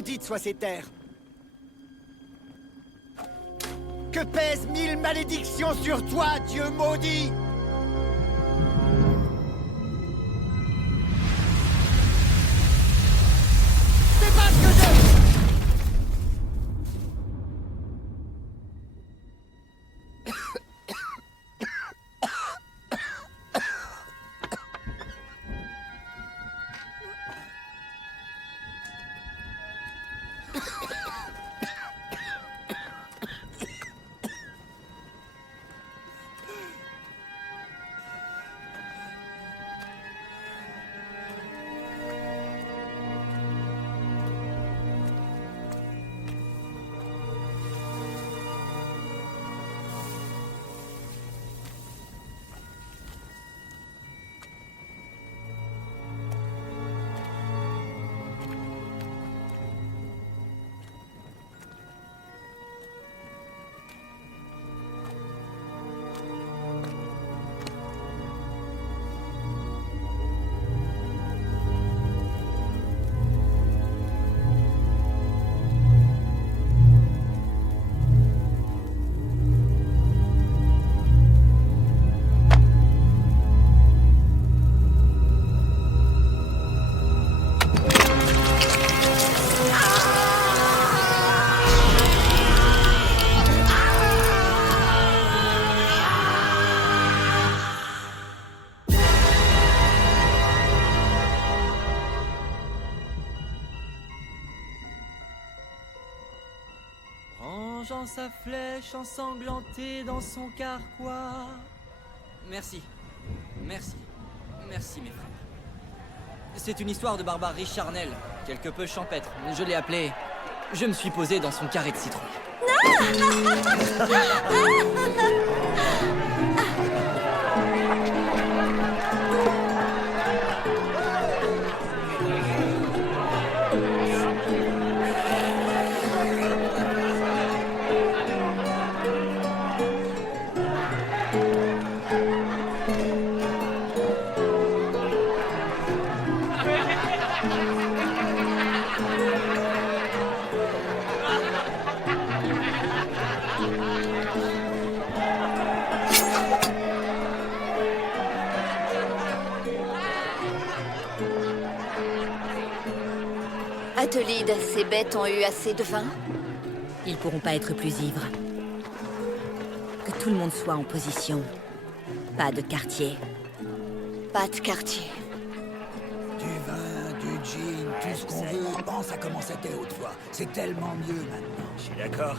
maudites soient ces terres. Que pèsent 1000 malédictions sur toi, Dieu maudit! C'est pas ce que je... Rangeant sa flèche ensanglantée dans son carquois. Merci. Merci. Merci, mes frères. C'est une histoire de barbarie charnelle, quelque peu champêtre. Je l'ai appelée... Je me suis posé dans son carré de citron. Atolide, ces bêtes ont eu assez de vin? Ils pourront pas être plus ivres. Que tout le monde soit en position. Pas de quartier. Pas de quartier. Du vin, du gin, tout ce qu'on veut. Pense à comment c'était autrefois. C'est tellement mieux maintenant. Je suis d'accord.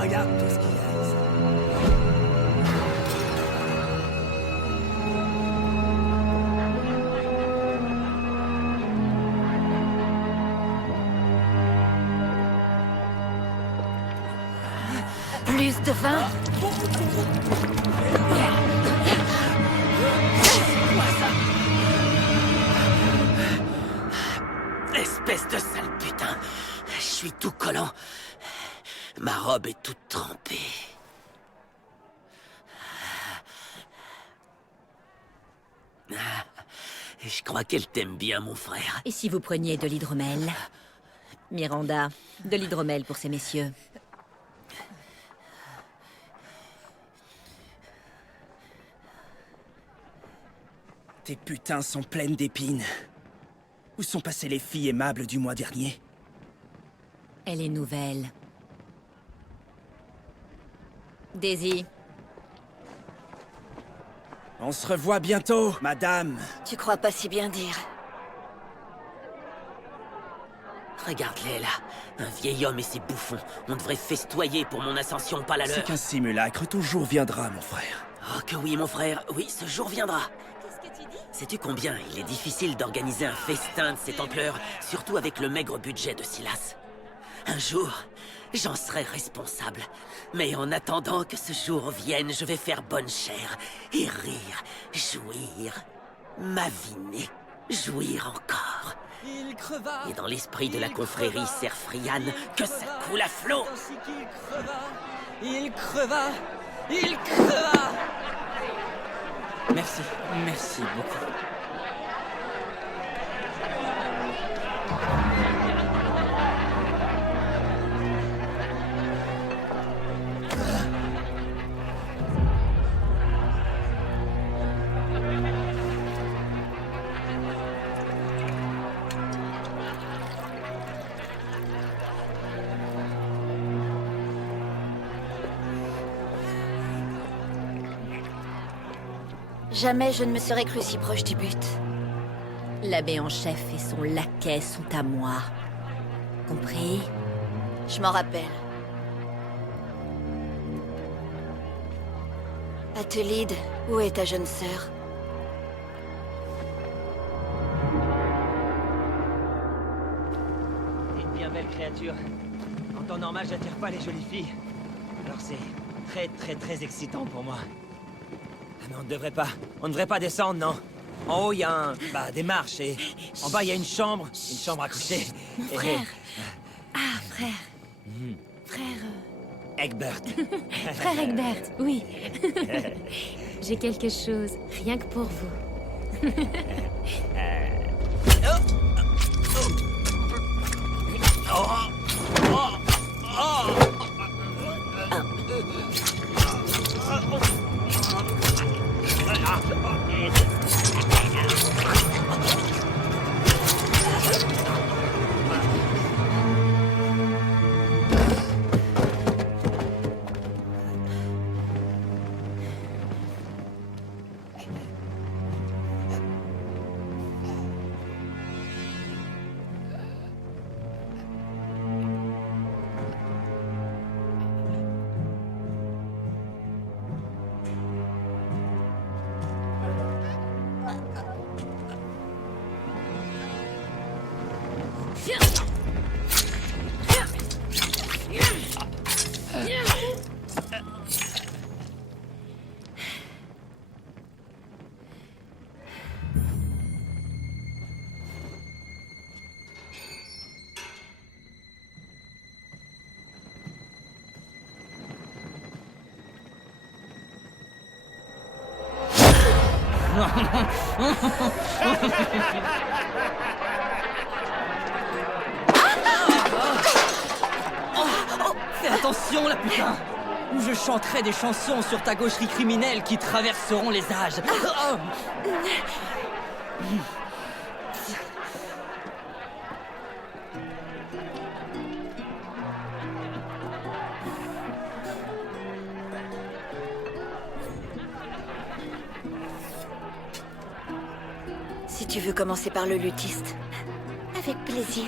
Regarde tout ce qu'il y a ici. Plus de vin? Espèce de sale putain. Je suis tout collant. Ma robe est toute trempée. Je crois qu'elle t'aime bien, mon frère. Et si vous preniez de l'hydromel? Miranda, de l'hydromel pour ces messieurs. Tes putains sont pleines d'épines. Où sont passées les filles aimables du mois dernier? Elle est nouvelle. Daisy, On se revoit bientôt, madame. Tu crois pas si bien dire. Regarde-les là. Un vieil homme et ses bouffons. On devrait festoyer pour mon ascension, pas la C'est leur. qu'un simulacre, ton jour viendra, mon frère. Oh que oui, mon frère. Oui, ce jour viendra. Sais-tu combien il est difficile d'organiser un festin de cette ampleur, surtout avec le maigre budget de Silas? Un jour, j'en serai responsable. Mais en attendant que ce jour vienne, je vais faire bonne chère et rire, jouir, m'aviner, jouir encore. Il creva. Et dans l'esprit de la confrérie Serfriane, que ça coule à flot. Ainsi qu'il creva. Il creva. Il creva. Merci, merci beaucoup. Jamais je ne me serais cru si proche du but. L'abbé en chef et son laquais sont à moi. Compris? Je m'en rappelle. Athelide, où est ta jeune sœur? Une bien belle créature. En temps normal, j'attire pas les jolies filles. Alors c'est très excitant pour moi. Ah, mais on ne devrait pas descendre, non? En haut, il y a des marches et en bas, il y a une chambre à coucher. Mon frère. Ah, frère. Frère... Egbert. Frère Egbert, oui. J'ai quelque chose, rien que pour vous. Fais attention, la putain! Ou je chanterai des chansons sur ta gaucherie criminelle qui traverseront les âges. Si tu veux commencer par le luthiste. Avec plaisir.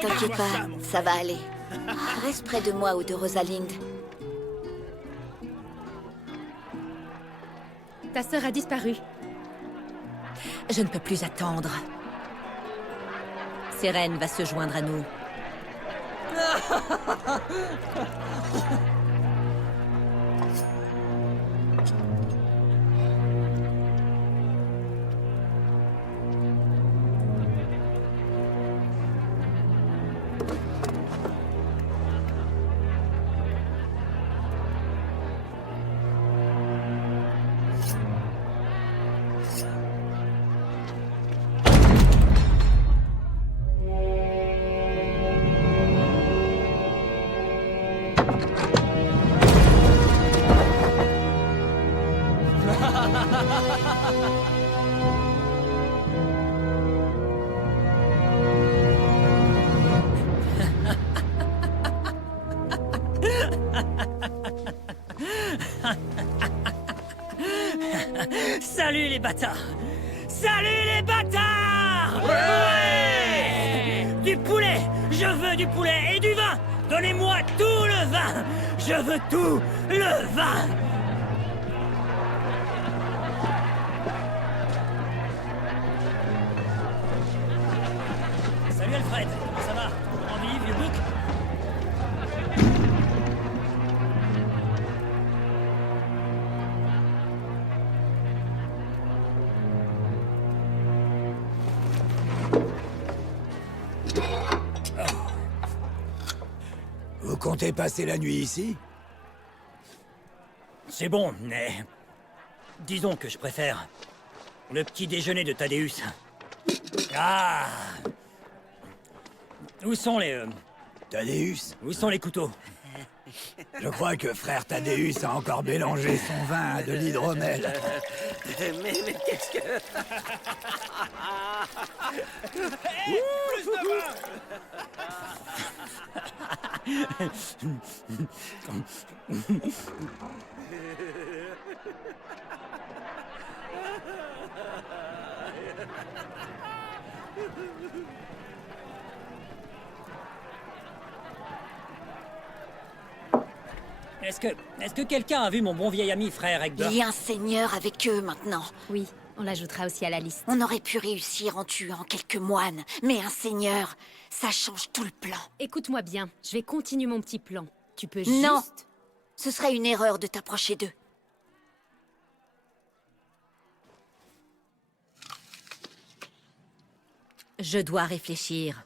T'inquiète pas, ça va aller. Reste près de moi ou de Rosalind. Ta sœur a disparu. Je ne peux plus attendre. Sérène va se joindre à nous. Salut les bâtards! Salut les bâtards! Ouais! Du poulet! Je veux du poulet et du vin! Donnez-moi tout le vin! Je veux tout le vin! Salut Alfred! Comment ça va? En vie, vieux bouc? comptez passer la nuit ici? C'est bon, mais... Disons que je préfère... le petit déjeuner de Thaddeus. Ah! Où sont les... Thaddeus? Où sont les couteaux? Je crois que frère Thaddeus a encore mélangé son vin à de l'hydromel. Mais qu'est-ce que... Est-ce que quelqu'un a vu mon bon vieil ami frère Egbert? Il y a un seigneur avec eux maintenant. Oui, on l'ajoutera aussi à la liste. On aurait pu réussir en tuant quelques moines, mais un seigneur, ça change tout le plan. Écoute-moi bien, je vais continuer mon petit plan. Tu peux Non. juste... Ce serait une erreur de t'approcher d'eux. Je dois réfléchir.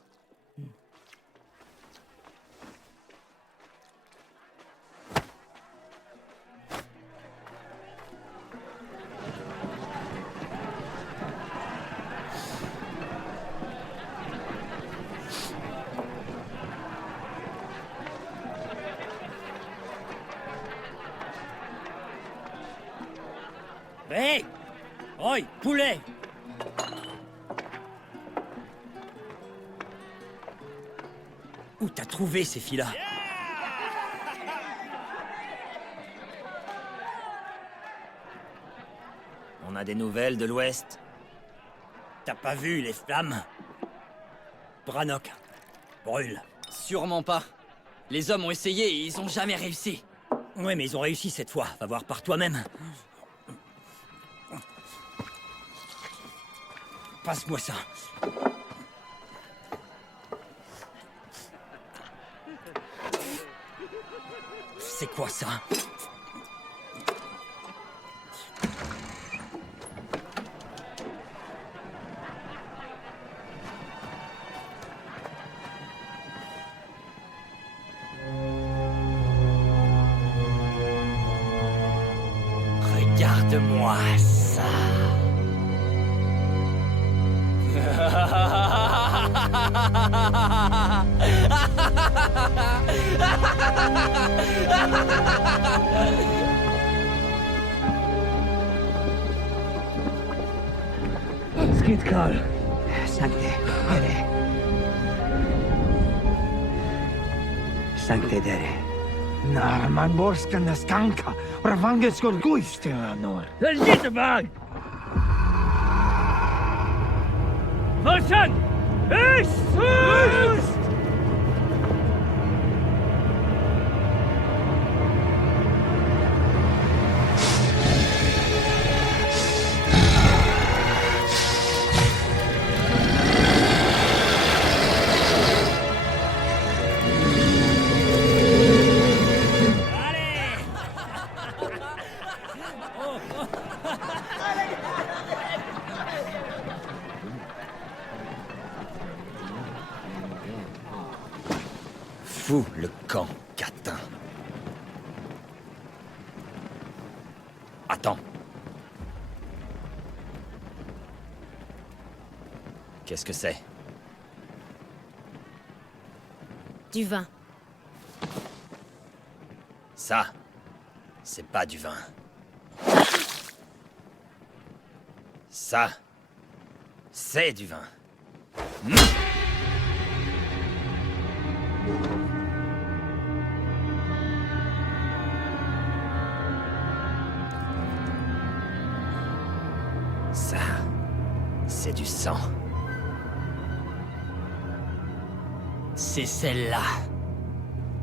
Hé! Oi, poulet! Où t'as trouvé ces filles-là? On a des nouvelles de l'Ouest? T'as pas vu les flammes? Brannock, brûle. Sûrement pas. Les hommes ont essayé et ils ont jamais réussi. Ouais, mais ils ont réussi cette fois. Va voir par toi-même. Passe-moi ça. C'est quoi ça? Regarde-moi ça. Skidkar. Sancte Dere. Sancte Dere. Naar man borskan na skanka. Ravanges går guistenor. Lillebag! Fortsätt! Öst! Fous le camp, catin. Attends. Qu'est-ce que c'est? Du vin. Ça, c'est pas du vin. Ça, c'est du vin. Ça, c'est du sang. C'est celle-là.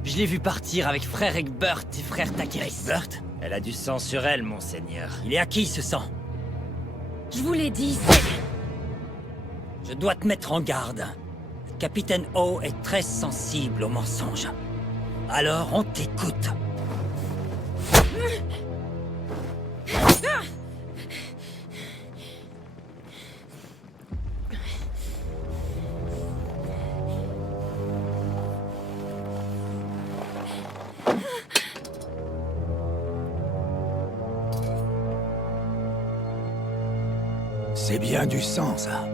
Je l'ai vue partir avec frère Egbert et frère Takeris. Egbert? Elle a du sang sur elle, monseigneur. Il est à qui ce sang? Je vous l'ai dit, c'est... Je dois te mettre en garde. Le capitaine O est très sensible aux mensonges. Alors on t'écoute. C'est bien du sang, ça.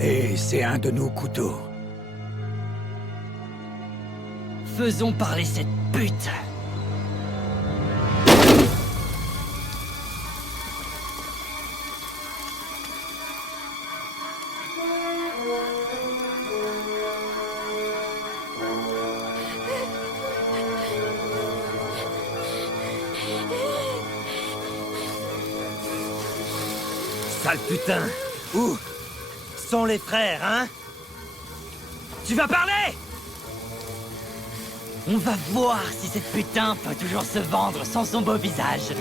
Et c'est un de nos couteaux. Faisons parler cette pute. Sale putain! Où sont les frères, hein? Tu vas parler? On va voir si cette putain peut toujours se vendre sans son beau visage.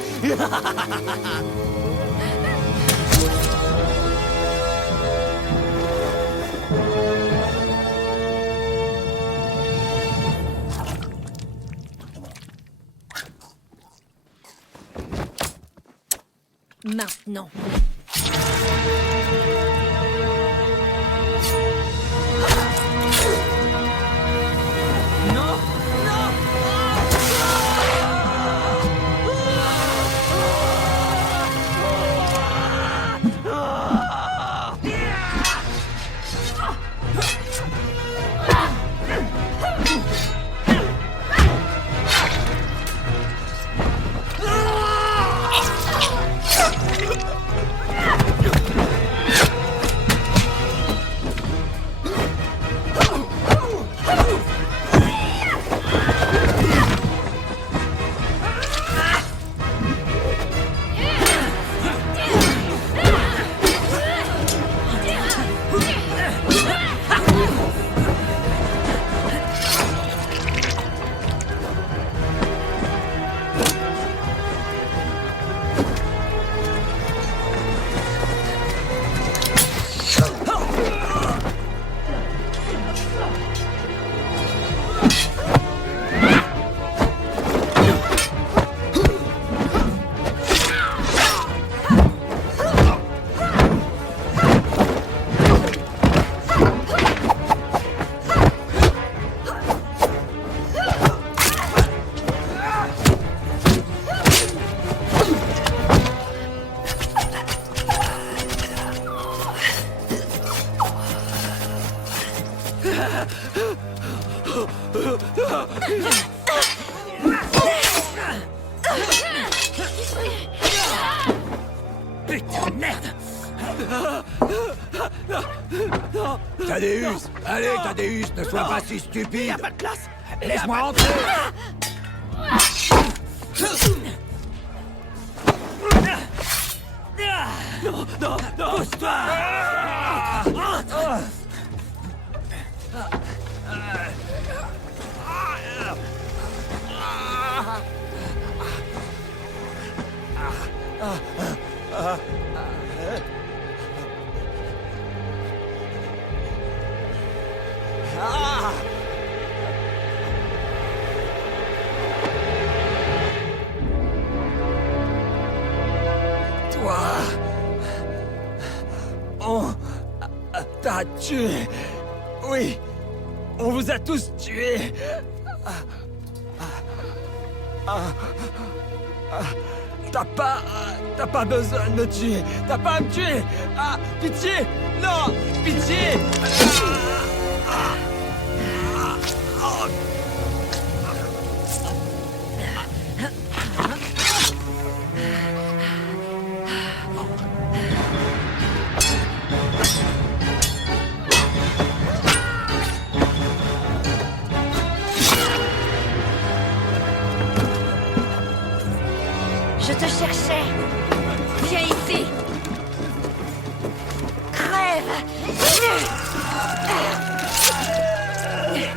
Maintenant. Non! Non! Putain, merde! Thaddeus! Allez, Thaddeus, ne sois pas si stupide! Y a pas de place! Laisse-moi entrer! Non, non, non! Pousse-toi! Toi, on t'a tué. Oui, on vous a tous tués. T'as pas besoin de me tuer. T'as pas à me tuer. Ah, pitié. Non, pitié. Je te cherchais. Viens ici. Crève. C'est rien. Ça va aller.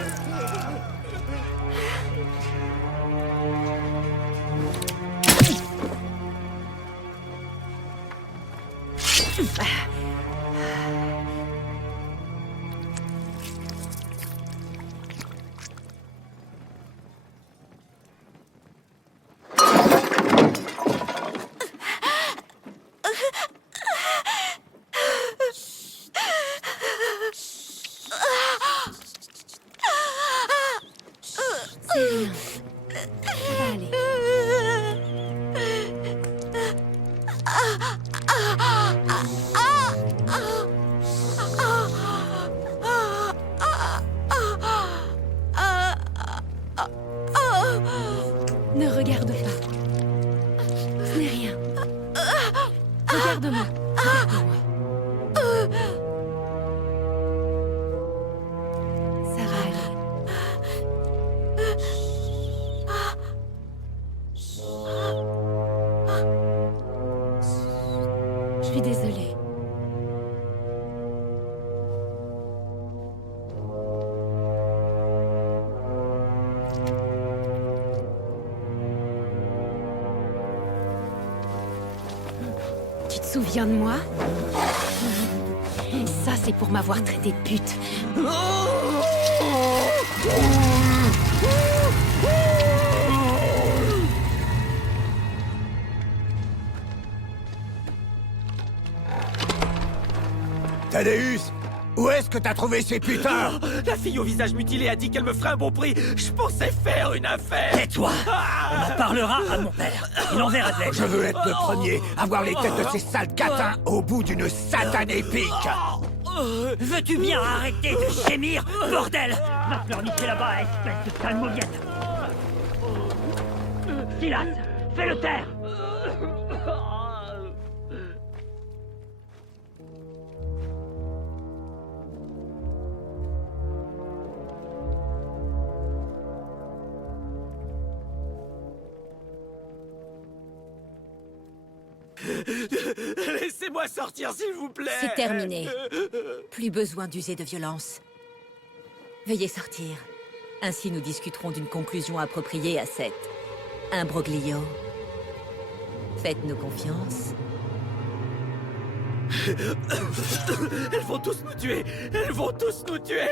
souviens de moi? Ça, c'est pour m'avoir traité de pute. Thaddeus, où est-ce que t'as trouvé ces putains? La fille au visage mutilé a dit qu'elle me ferait un bon prix. Je pensais faire une affaire. Tais-toi! On en parlera à mon père. Il enverra de l'aide. Je veux être le premier à voir les têtes de ces sales catins au bout d'une satanée pique. Veux-tu bien arrêter de gémir, bordel? Va pleurnicher là-bas, espèce de sale mauviette. Silas, fais-le taire. Laissez-moi sortir, s'il vous plaît. C'est terminé. Plus besoin d'user de violence. Veuillez sortir. Ainsi nous discuterons d'une conclusion appropriée à cet imbroglio. Faites-nous confiance. Elles vont tous nous tuer. Elles vont tous nous tuer.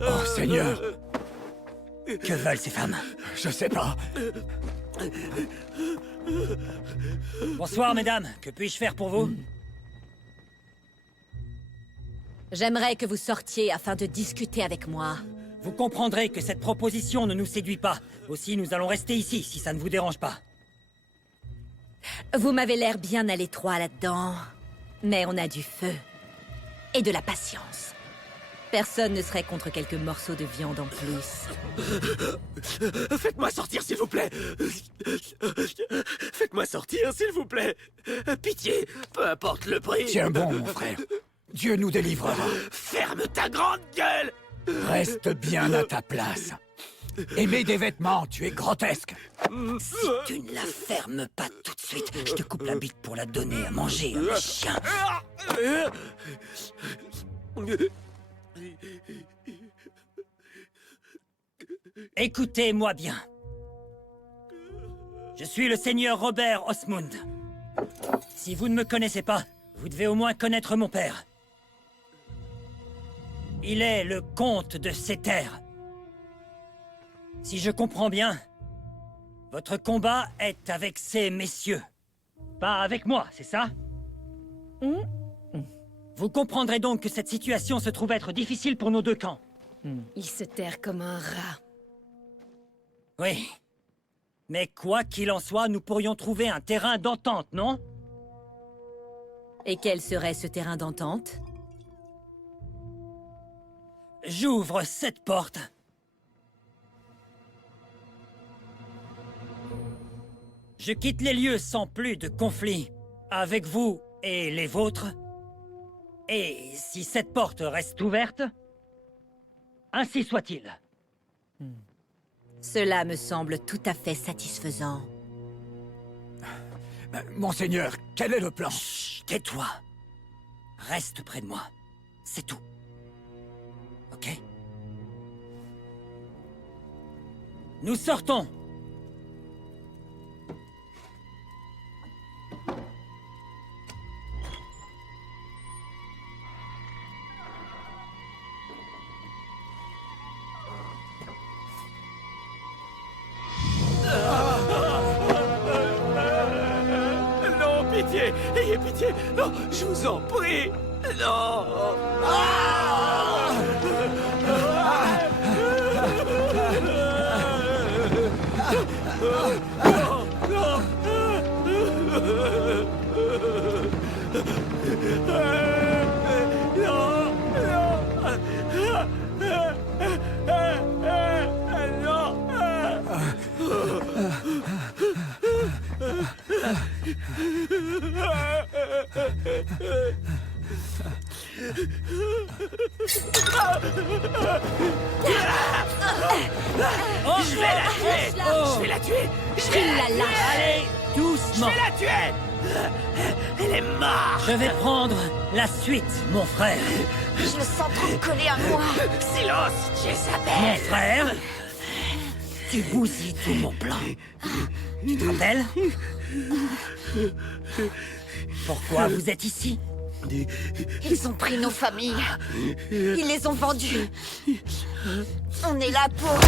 Oh, Seigneur. Que veulent ces femmes? Je sais pas. Bonsoir, mesdames. Que puis-je faire pour vous? J'aimerais que vous sortiez afin de discuter avec moi. Vous comprendrez que cette proposition ne nous séduit pas. Aussi, nous allons rester ici, si ça ne vous dérange pas. Vous m'avez l'air bien à l'étroit là-dedans. Mais on a du feu. Et de la patience. Personne ne serait contre quelques morceaux de viande en plus. Faites-moi sortir, s'il vous plaît. Faites-moi sortir, s'il vous plaît. Pitié, peu importe le prix. Tiens bon, mon frère. Dieu nous délivrera. Ferme ta grande gueule. Reste bien à ta place. Aimer des vêtements, tu es grotesque. Si tu ne la fermes pas tout de suite, je te coupe la bite pour la donner à manger à mes chiens. Écoutez-moi bien. Je suis le seigneur Robert Osmund. Si vous ne me connaissez pas, vous devez au moins connaître mon père. Il est le comte de ces terres. Si je comprends bien, votre combat est avec ces messieurs. Pas avec moi, c'est ça? Vous comprendrez donc que cette situation se trouve être difficile pour nos deux camps. Il se terre comme un rat. Oui. Mais quoi qu'il en soit, nous pourrions trouver un terrain d'entente, non? Et quel serait ce terrain d'entente? J'ouvre cette porte. Je quitte les lieux sans plus de conflit avec vous et les vôtres. Et si cette porte reste ouverte, ainsi soit-il. Cela me semble tout à fait satisfaisant. Monseigneur, quel est le plan? Chut, tais-toi. Reste près de moi. C'est tout. Ok? Nous sortons! Non, pitié, ayez pitié. Non, je vous en prie. Non. Je vais la tuer! Je vais la tuer. Je vais la lâche. Allez, doucement! Je vais la tuer. Elle est morte. Je vais prendre la suite, mon frère. Je le sens trop collé à moi. Silence, Mon Jézabel. frère? Tu bousilles tout mon plan. Tu te rappelles? Pourquoi vous êtes ici? Ils ont pris nos familles. Ils les ont vendues. On est là pour...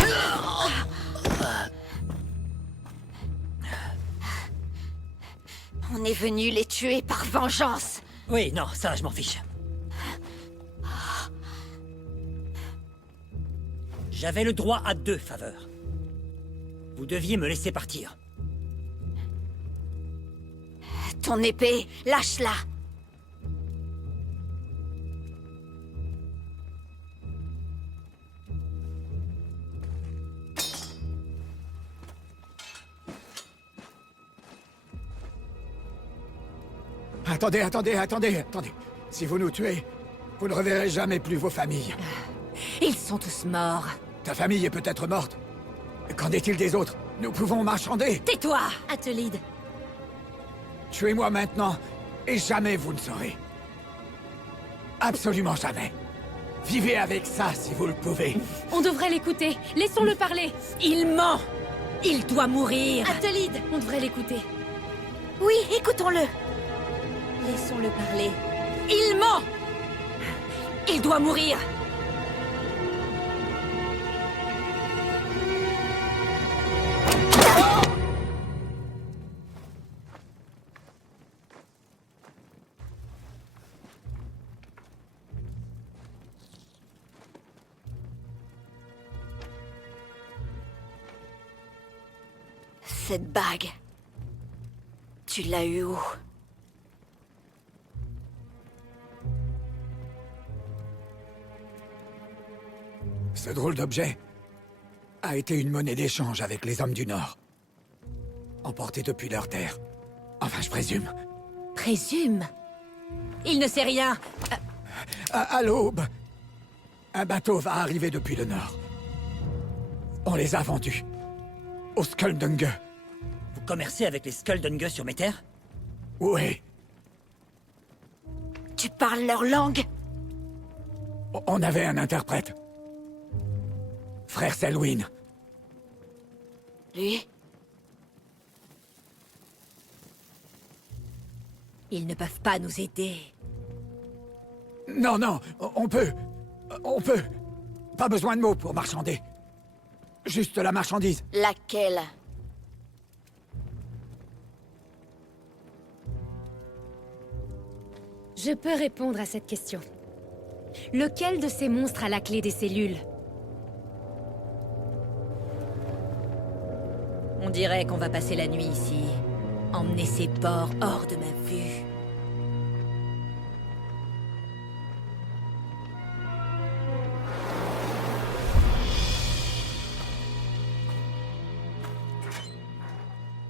On est venu les tuer par vengeance. Oui, non, ça, je m'en fiche. J'avais le droit à 2 faveurs. Vous deviez me laisser partir. Ton épée, lâche-la. Attendez. Si vous nous tuez, vous ne reverrez jamais plus vos familles. Ils sont tous morts. Ta famille est peut-être morte. Qu'en est-il des autres? Nous pouvons marchander. Tais-toi, Athelide. Tuez-moi maintenant, et jamais vous ne saurez. Absolument jamais. Vivez avec ça si vous le pouvez. On devrait l'écouter. Laissons-le parler. Il ment. Il doit mourir. Athelide, on devrait l'écouter. Oui, écoutons-le. Laissons-le parler. Il ment. Il doit mourir. Cette bague... Tu l'as eue où? Ce drôle d'objet a été une monnaie d'échange avec les hommes du Nord. Emportés depuis leur terre. Enfin, je présume. Présume. Il ne sait rien. À l'aube, un bateau va arriver depuis le Nord. On les a vendus. Au Skuldunge. Vous commercez avec les Skuldunge sur mes terres? Oui. Tu parles leur langue? On avait un interprète. Frère Selwyn. Lui? Ils ne peuvent pas nous aider. Non, on peut. On peut. Pas besoin de mots pour marchander. Juste la marchandise. Laquelle? Je peux répondre à cette question. Lequel de ces monstres a la clé des cellules? On dirait qu'on va passer la nuit ici. Emmener ces porcs hors de ma vue.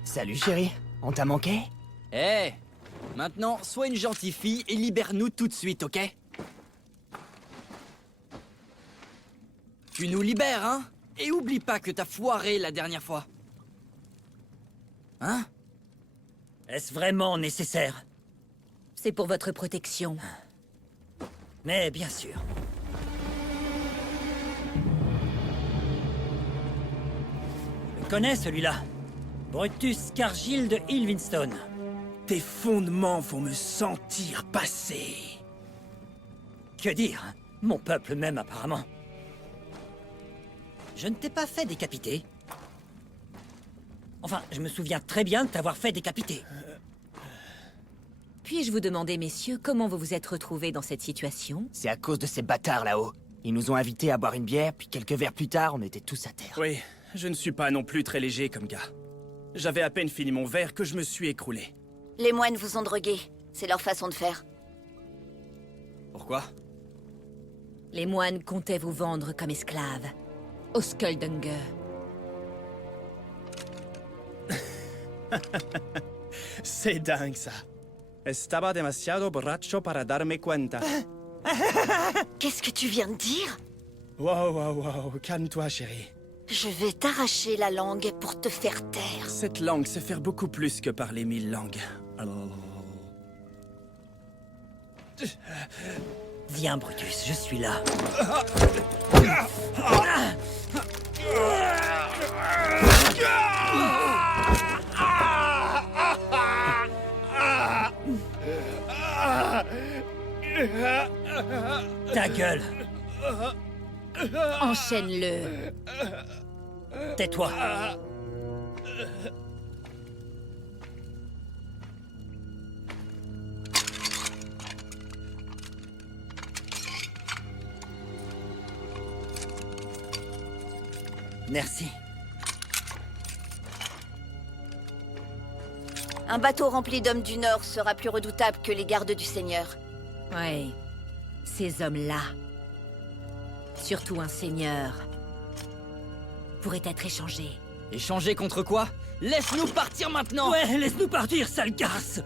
Salut chérie, on t'a manqué? Hé, maintenant, sois une gentille fille et libère-nous tout de suite, ok? Tu nous libères, hein? Et oublie pas que t'as foiré la dernière fois. Hein? Est-ce vraiment nécessaire? C'est pour votre protection. Mais bien sûr. Je connais celui-là. Brutus Cargill de Ilvinstone. Tes fondements vont me sentir passer. Que dire? Mon peuple même, apparemment. Je ne t'ai pas fait décapiter. Enfin, je me souviens très bien de t'avoir fait décapiter. Puis-je vous demander, messieurs, comment vous vous êtes retrouvés dans cette situation? C'est à cause de ces bâtards là-haut. Ils nous ont invités à boire une bière, puis quelques verres plus tard, on était tous à terre. Oui, je ne suis pas non plus très léger comme gars. J'avais à peine fini mon verre que je me suis écroulé. Les moines vous ont drogué. C'est leur façon de faire. Pourquoi? Les moines comptaient vous vendre comme esclaves. Au Skuldunge. C'est dingue ça. Estaba demasiado borracho para darme cuenta. Qu'est-ce que tu viens de dire? Wow, calme-toi chérie. Je vais t'arracher la langue pour te faire taire. Cette langue sait faire beaucoup plus que parler 1000 langues. Viens, Brutus, je suis là. Ta gueule. Enchaîne-le. Tais-toi. Merci. Un bateau rempli d'hommes du Nord sera plus redoutable que les gardes du Seigneur. Ouais. Ces hommes-là, surtout un seigneur, pourraient être échangés. Échanger contre quoi? Laisse-nous partir maintenant! Ouais, laisse-nous partir, sale garce.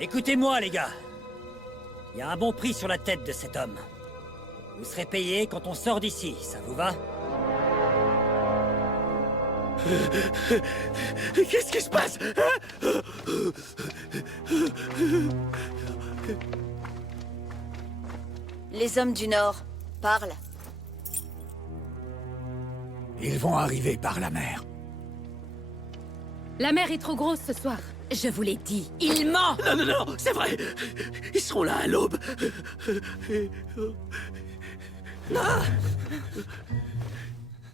Écoutez-moi, les gars. Il y a un bon prix sur la tête de cet homme. Vous serez payé quand on sort d'ici, ça vous va? Qu'est-ce qui se passe? Les hommes du Nord parlent. Ils vont arriver par la mer. La mer est trop grosse ce soir. Je vous l'ai dit, il ment! Non, non, non, c'est vrai. Ils seront là à l'aube.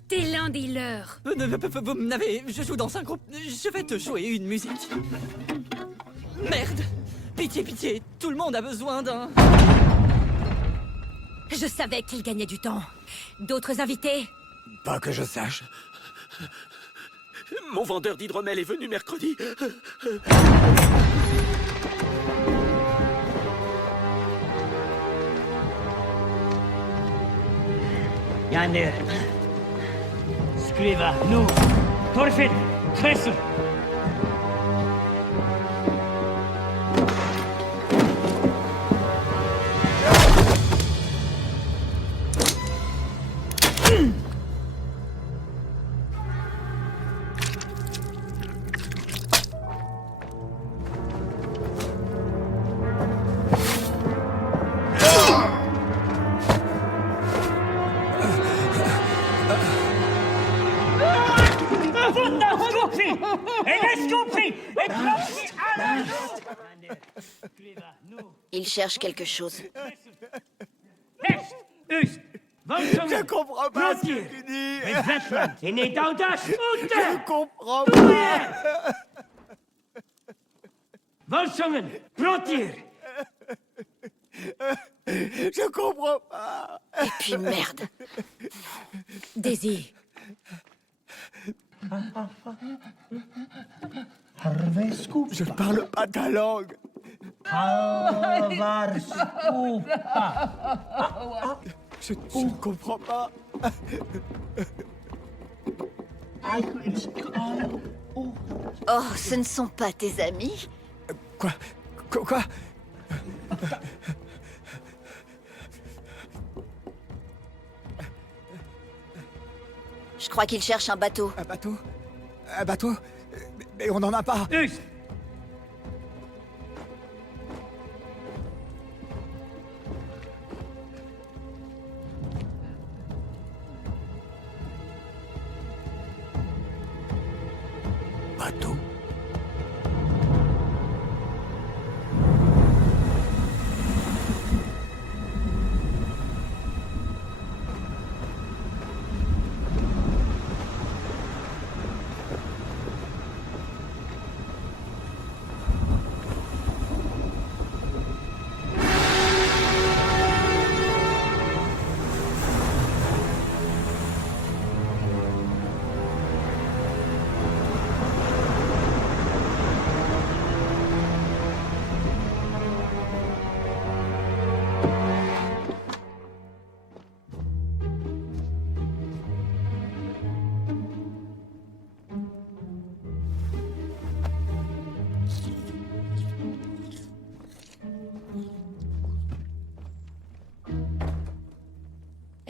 T'es l'un des leurs. Vous m'avez... Je joue dans un groupe. Je vais te jouer une musique. Merde! Pitié, pitié, tout le monde a besoin d'un... Je savais qu'il gagnait du temps. D'autres invités? Pas que je sache. Mon vendeur d'hydromel est venu mercredi. Yanner. Skriva, nu. Torfin, Tressu. Ils cherchent quelque chose. Je comprends pas ce que tu dis. Je comprends pas. Je comprends pas. Et puis merde. Daisy, Je parle pas ta langue. Je ne comprends pas. Oh, ce ne sont pas tes amis? Quoi? Quoi? Je crois qu'ils cherchent un bateau. Un bateau? Un bateau? Mais on n'en a pas. Bateau?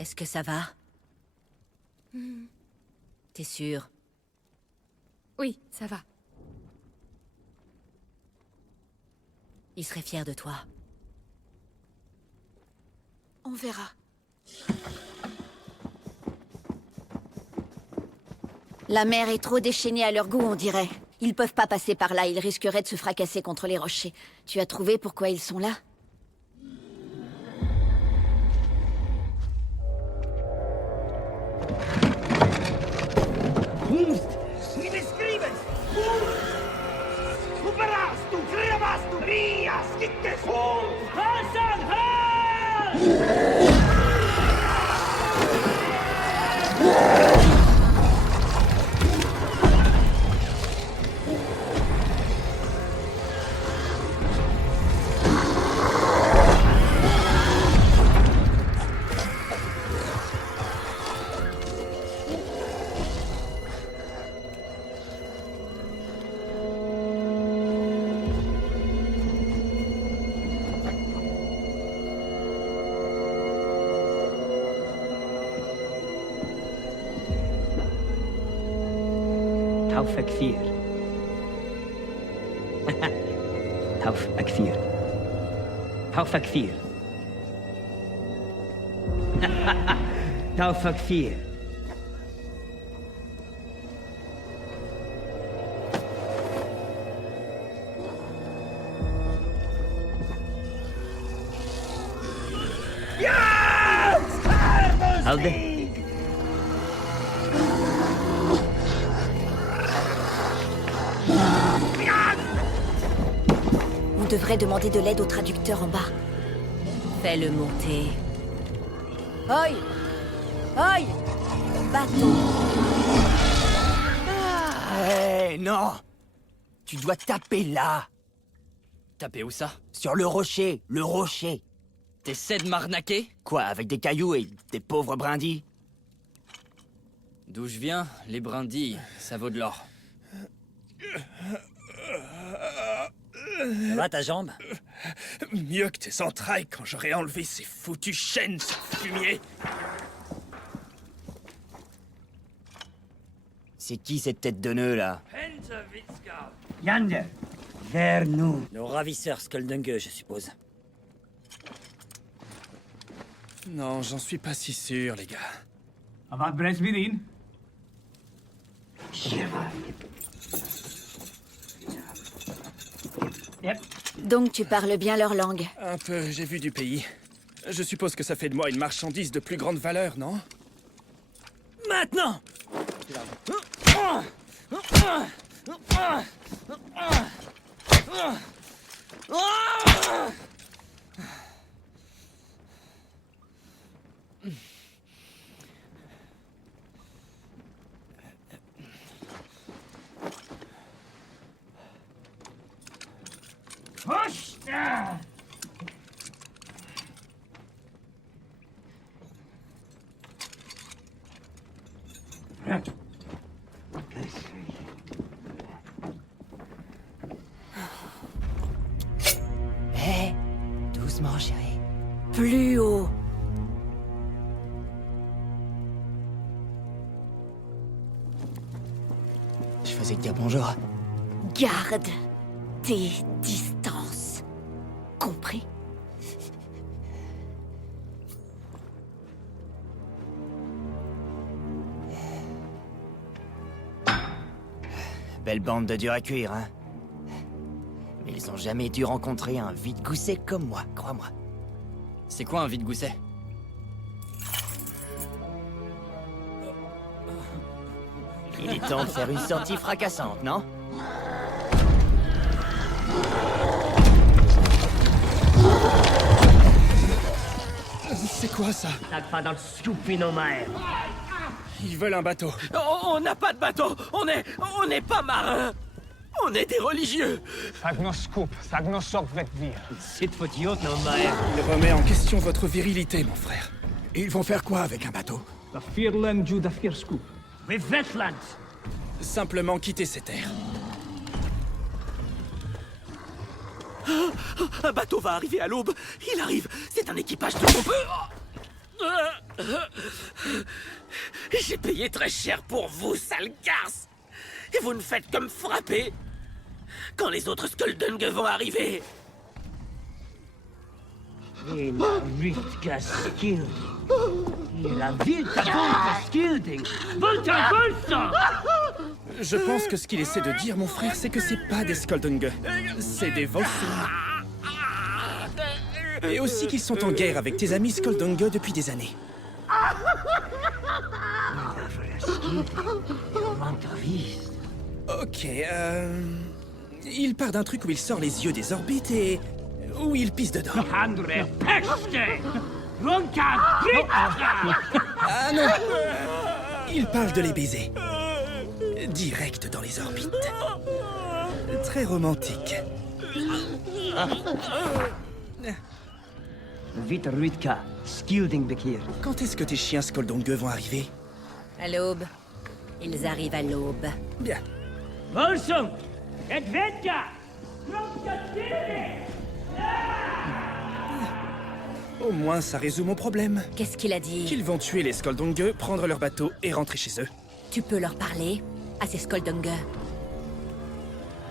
est-ce que ça va? T'es sûr? Oui, ça va. Il serait fier de toi. On verra. La mer est trop déchaînée à leur goût, on dirait. Ils peuvent pas passer par là, ils risqueraient de se fracasser contre les rochers. Tu as trouvé pourquoi ils sont là? توفى كثير توفى كثير توفى كثير توفى كثير هلده On devrait demander de l'aide au traducteur en bas. Fais-le monter. Oi! Oi! Bateau! Hé, non! Tu dois taper là! Taper où ça? Sur le rocher! Le rocher! T'essaies de m'arnaquer? Quoi, avec des cailloux et des pauvres brindilles? D'où je viens, les brindilles, ça vaut de l'or. Ça va ta jambe? Mieux que tes entrailles quand j'aurai enlevé ces foutues chaînes, ce fumier. C'est qui cette tête de nœud là? Yander, vers nous. Nos ravisseurs Skuldunge, je suppose. Non, j'en suis pas si sûr, les gars. Avant Bresvirin. Donc tu parles bien leur langue. Un peu, j'ai vu du pays. Je suppose que ça fait de moi une marchandise de plus grande valeur, non? Maintenant! Hé, doucement, chérie. Plus haut. Je faisais que dire bonjour. Garde tes distances. Compris? Belle bande de durs à cuire, hein? Mais ils ont jamais dû rencontrer un vide-gousset comme moi, crois-moi. C'est quoi un vide-gousset? Il est temps de faire une sortie fracassante, non? C'est quoi ça? Ils veulent un bateau. On n'a pas de bateau. On n'est pas marins. On est des religieux. Il remet en question votre virilité, mon frère. Ils vont faire quoi avec un bateau? Simplement quitter ces terres. Un bateau va arriver à l'aube. Il arrive. C'est un équipage de pompeux. J'ai payé très cher pour vous, sale garce. Et vous ne faites que me frapper. Quand les autres Skuldunga vont arriver. Et la Ritka Skilding. Et la Vilta Volta Skilding. Volta Volta! Je pense que ce qu'il essaie de dire, mon frère, c'est que c'est pas des Skuldunga. C'est des Volsung. Et aussi qu'ils sont en guerre avec tes amis Skuldunga depuis des années. Ok, il part d'un truc où il sort les yeux des orbites et... où il pisse dedans. Andre Peste! Ronca Ah non! Il parle de les baiser. Direct dans les orbites. Très romantique. Vita Ritka Skilding Bekir. Quand est-ce que tes chiens Skuldunga vont arriver? À l'aube. Ils arrivent à l'aube. Bien. Volsung! Et Vetka! Ronca Skilding! Au moins, ça résout mon problème. Qu'est-ce qu'il a dit? Qu'ils vont tuer les Skuldunga, prendre leur bateau et rentrer chez eux. Tu peux leur parler à ces Skuldunga.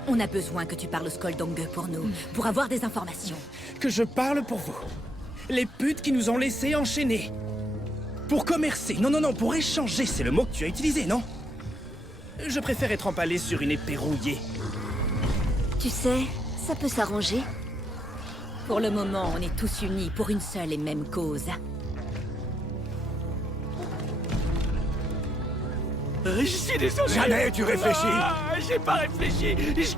On a besoin que tu parles Skuldunga pour nous, pour avoir des informations. Que je parle pour vous. Les putes qui nous ont laissés enchaîner. Pour commercer. Non, non, non, pour échanger, c'est le mot que tu as utilisé, non? Je préfère être empalé sur une épée rouillée. Tu sais, ça peut s'arranger. Pour le moment, on est tous unis pour une seule et même cause. Je suis désolé. Jamais tu réfléchis. J'ai pas réfléchi. Je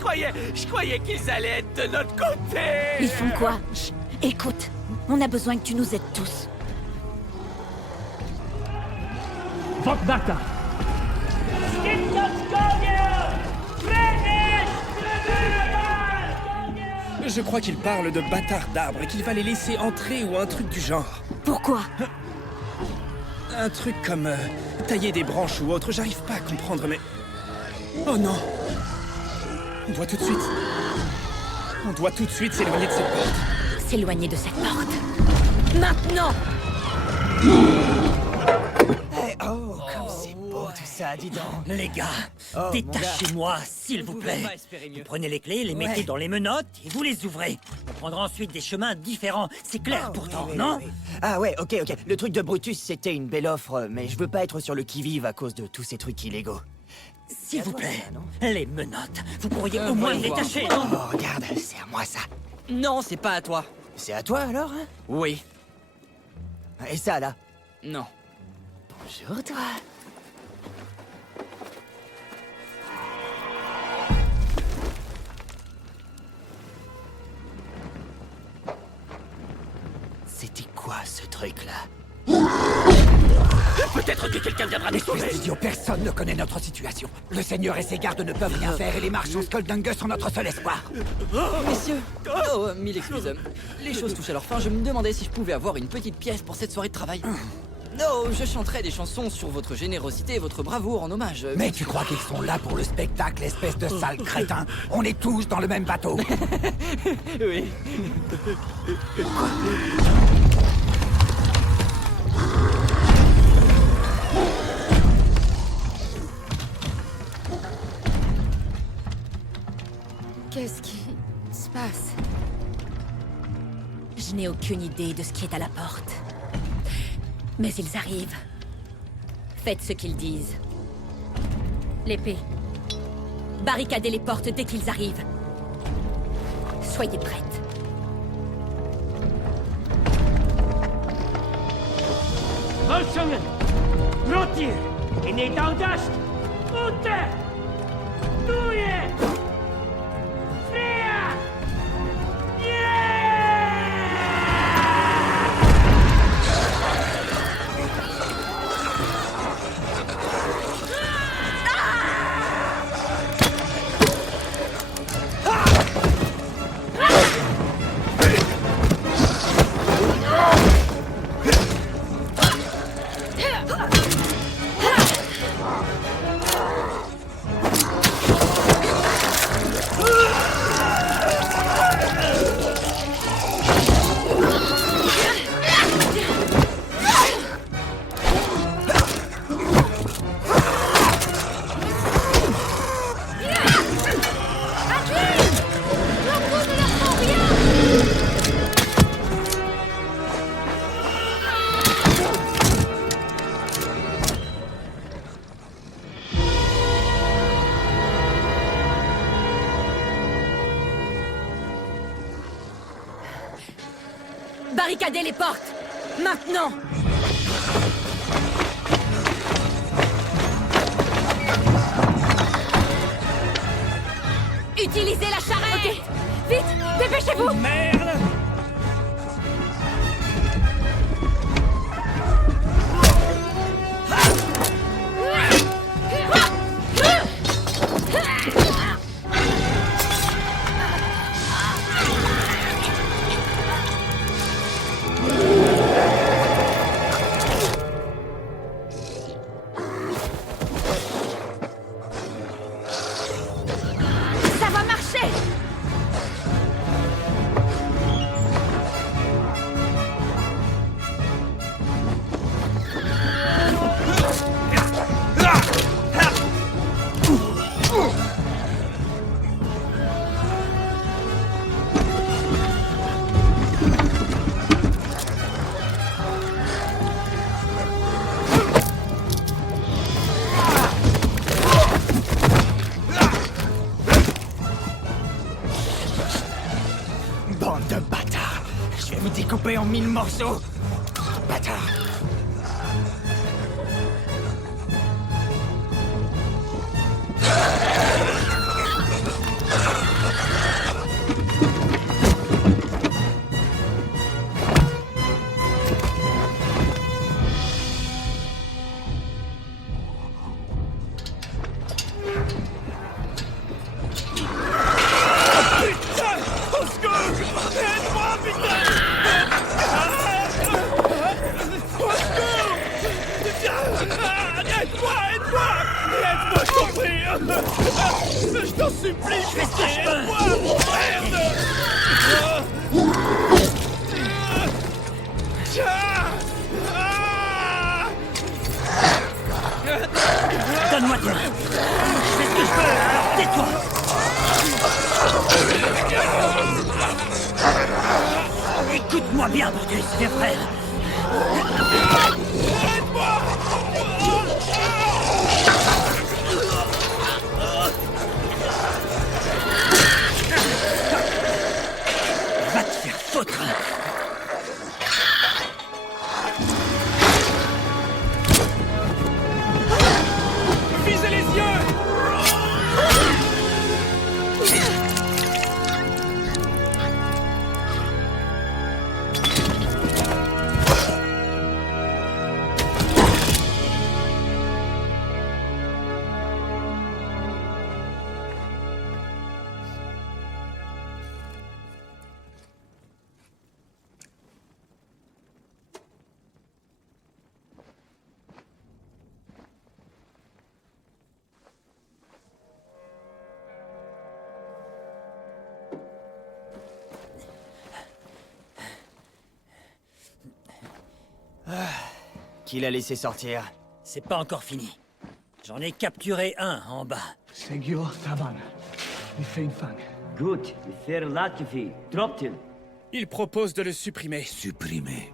croyais qu'ils allaient être de notre côté. Ils font quoi? Chut, écoute, on a besoin que tu nous aides tous. Votbata! Je crois qu'il parle de bâtards d'arbres et qu'il va les laisser entrer ou un truc du genre. Pourquoi? Un truc comme tailler des branches ou autre, j'arrive pas à comprendre, mais... Oh non! On doit tout de suite s'éloigner de cette porte. S'éloigner de cette porte. Maintenant! Tout ça, dis donc. Les gars, détachez-moi, s'il vous plaît. Vous prenez les clés, les mettez dans les menottes et vous les ouvrez. On prendra ensuite des chemins différents. C'est clair pourtant, non? Ah ouais, ok. Le truc de Brutus, c'était une belle offre, mais je veux pas être sur le qui-vive à cause de tous ces trucs illégaux. S'il vous plaît, les menottes. Vous pourriez au moins les détacher, non? Oh, regarde, c'est à moi ça. Non, c'est pas à toi. C'est à toi alors, hein? Oui. Et ça là? Non. Bonjour toi. C'était quoi ce truc-là? Peut-être que quelqu'un viendra nous sauver. Espèce d'idiot, personne ne connaît notre situation. Le Seigneur et ses gardes ne peuvent rien faire et les marchands Skuldunga sont notre seul espoir. Messieurs, mille excuses. Les choses touchent à leur fin, je me demandais si je pouvais avoir une petite pièce pour cette soirée de travail. Non, je chanterai des chansons sur votre générosité et votre bravoure en hommage. Mais tu crois qu'ils sont là pour le spectacle, espèce de sale crétin? On est tous dans le même bateau. Oui. Qu'est-ce qui se passe? Je n'ai aucune idée de ce qui est à la porte. Mais ils arrivent. Faites ce qu'ils disent. L'épée. Barricadez les portes dès qu'ils arrivent. Soyez prêtes. Volsungen! Rotir! In het audast! Ute! Doe! Freya! Barricadez les portes! Maintenant! Utilisez la charrette! Ok. Vite! Dépêchez-vous! Merde! Ça va marcher! Bande de bâtards! Je vais vous découper en 1000 morceaux! Bâtards! Je t'en supplie, je fais ce que je peux! Donne-moi tes mains. Je fais ce que je peux, alors tais-toi. Écoute-moi bien, Brutus, vieux frère. Va te faire foutre. Visez les yeux! Qui l'a laissé sortir? C'est pas encore fini. J'en ai capturé un en bas. Segure Tavan. Il fait une fang. Gut, faire Latifi. Dropt-il. Il propose de le supprimer. Supprimer.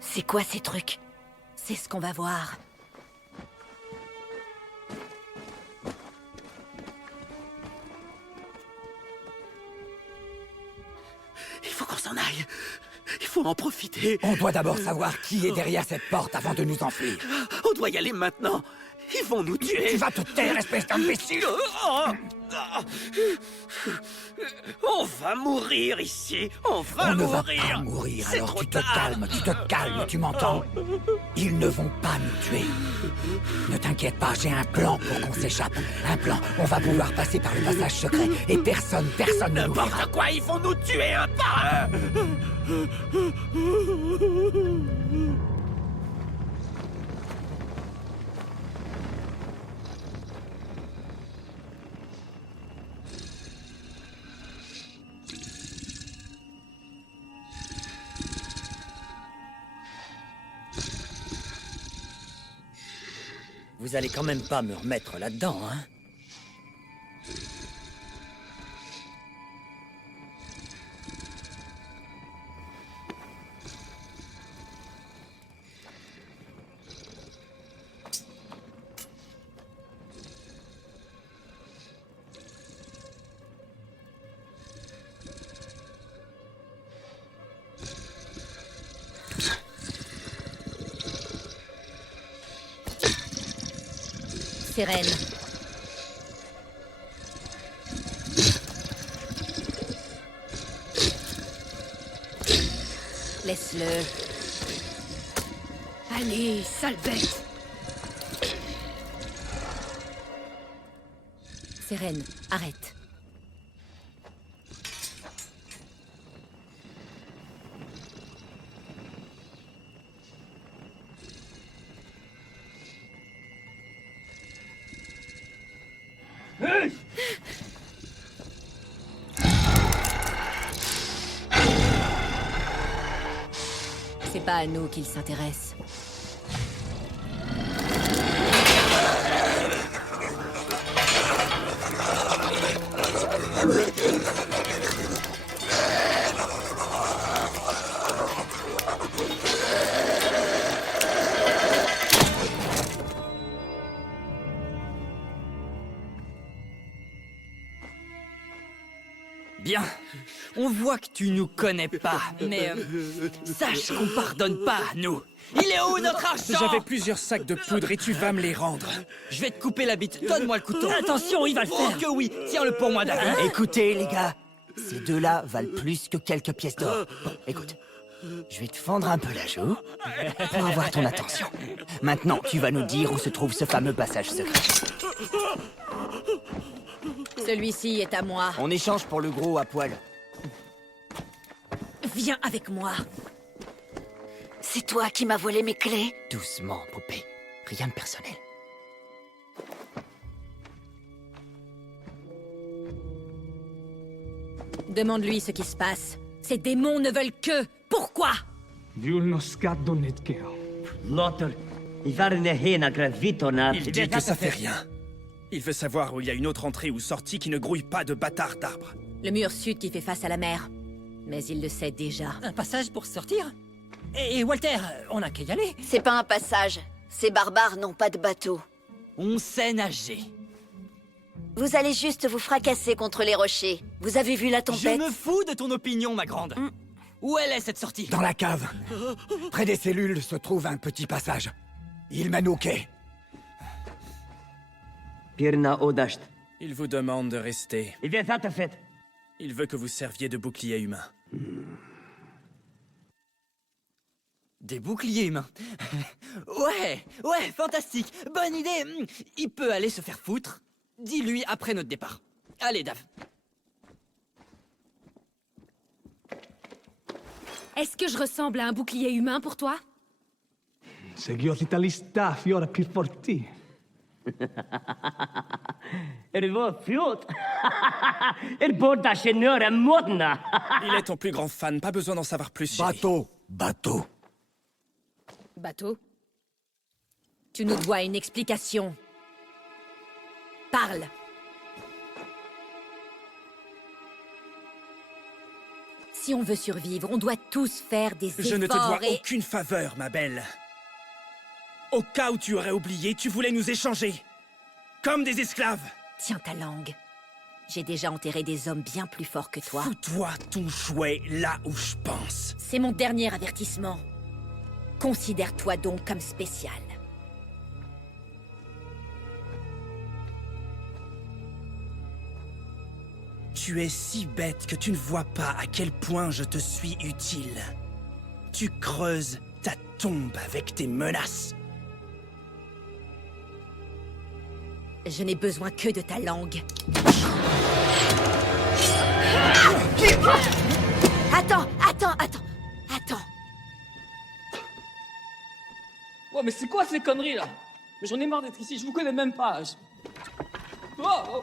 C'est quoi ces trucs? C'est ce qu'on va voir. Il faut qu'on s'en aille. Il faut en profiter. On doit d'abord savoir qui est derrière cette porte avant de nous enfuir. On doit y aller maintenant. Ils vont nous tuer. Tu vas te taire, espèce d'imbécile! On va mourir ici. On va On ne mourir. va pas mourir, C'est alors trop tu te tard. calmes, tu m'entends? Ils ne vont pas nous tuer. Ne t'inquiète pas, j'ai un plan pour qu'on s'échappe. Un plan, on va pouvoir passer par le passage secret et personne ne nous verra. N'importe quoi, ils vont nous tuer un par un. Vous allez quand même pas me remettre là-dedans, hein? Sérène. Laisse-le. Allez, sale bête. Sérène, arrête. C'est pas à nous qu'il s'intéresse. Bien. On voit que tu nous connais pas, mais sache qu'on pardonne pas, nous. Il est où notre argent? J'avais plusieurs sacs de poudre et tu vas me les rendre. Je vais te couper la bite. Donne-moi le couteau. Attention, il va le Oh faire. que oui. Tiens-le pour moi, David. Écoutez, les gars, ces deux-là valent plus que quelques pièces d'or. Bon, écoute, je vais te fendre un peu la joue pour avoir ton attention. Maintenant, tu vas nous dire où se trouve ce fameux passage secret. Celui-ci est à moi. On échange pour le gros à poil. Viens avec moi. C'est toi qui m'as volé mes clés? Doucement, poupée. Rien de personnel. Demande-lui ce qui se passe. Ces démons ne veulent que... Pourquoi? L'autre, il va rien à gravitona. Il dit que ça fait rien. Il veut savoir où il y a une autre entrée ou sortie qui ne grouille pas de bâtards d'arbres. Le mur sud qui fait face à la mer. Mais il le sait déjà. Un passage pour sortir? Et Walter, on n'a qu'à y aller. C'est pas un passage. Ces barbares n'ont pas de bateau. On sait nager. Vous allez juste vous fracasser contre les rochers. Vous avez vu la Je tempête? me fous de ton opinion, ma grande. Où elle est, cette sortie? Dans la cave. Près des cellules se trouve un petit passage. Il mène au quai. Pirna Odasht. Il vous demande de rester. Il vient ta fête. Il veut que vous serviez de bouclier humain. Des boucliers humains. Ouais, fantastique. Bonne idée. Il peut aller se faire foutre. Dis-lui après notre départ. Allez, Dave. Est-ce que je ressemble à un bouclier humain pour toi? Seghiotitalità fiora più forti. Il est ton plus grand fan, pas besoin d'en savoir plus, chérie. Bateau. Bateau? Tu nous dois une explication. Parle. Si on veut survivre, on doit tous faire des efforts. Je ne te dois et... aucune faveur, ma belle. Au cas où tu aurais oublié, tu voulais nous échanger. Comme des esclaves. Tiens ta langue. J'ai déjà enterré des hommes bien plus forts que toi. Fous-toi ton jouet là où je pense. C'est mon dernier avertissement. Considère-toi donc comme spécial. Tu es si bête que tu ne vois pas à quel point je te suis utile. Tu creuses ta tombe avec tes menaces. Je n'ai besoin que de ta langue. Attends. Ouais, mais c'est quoi ces conneries là? Mais j'en ai marre d'être ici, je vous connais même pas. Oh.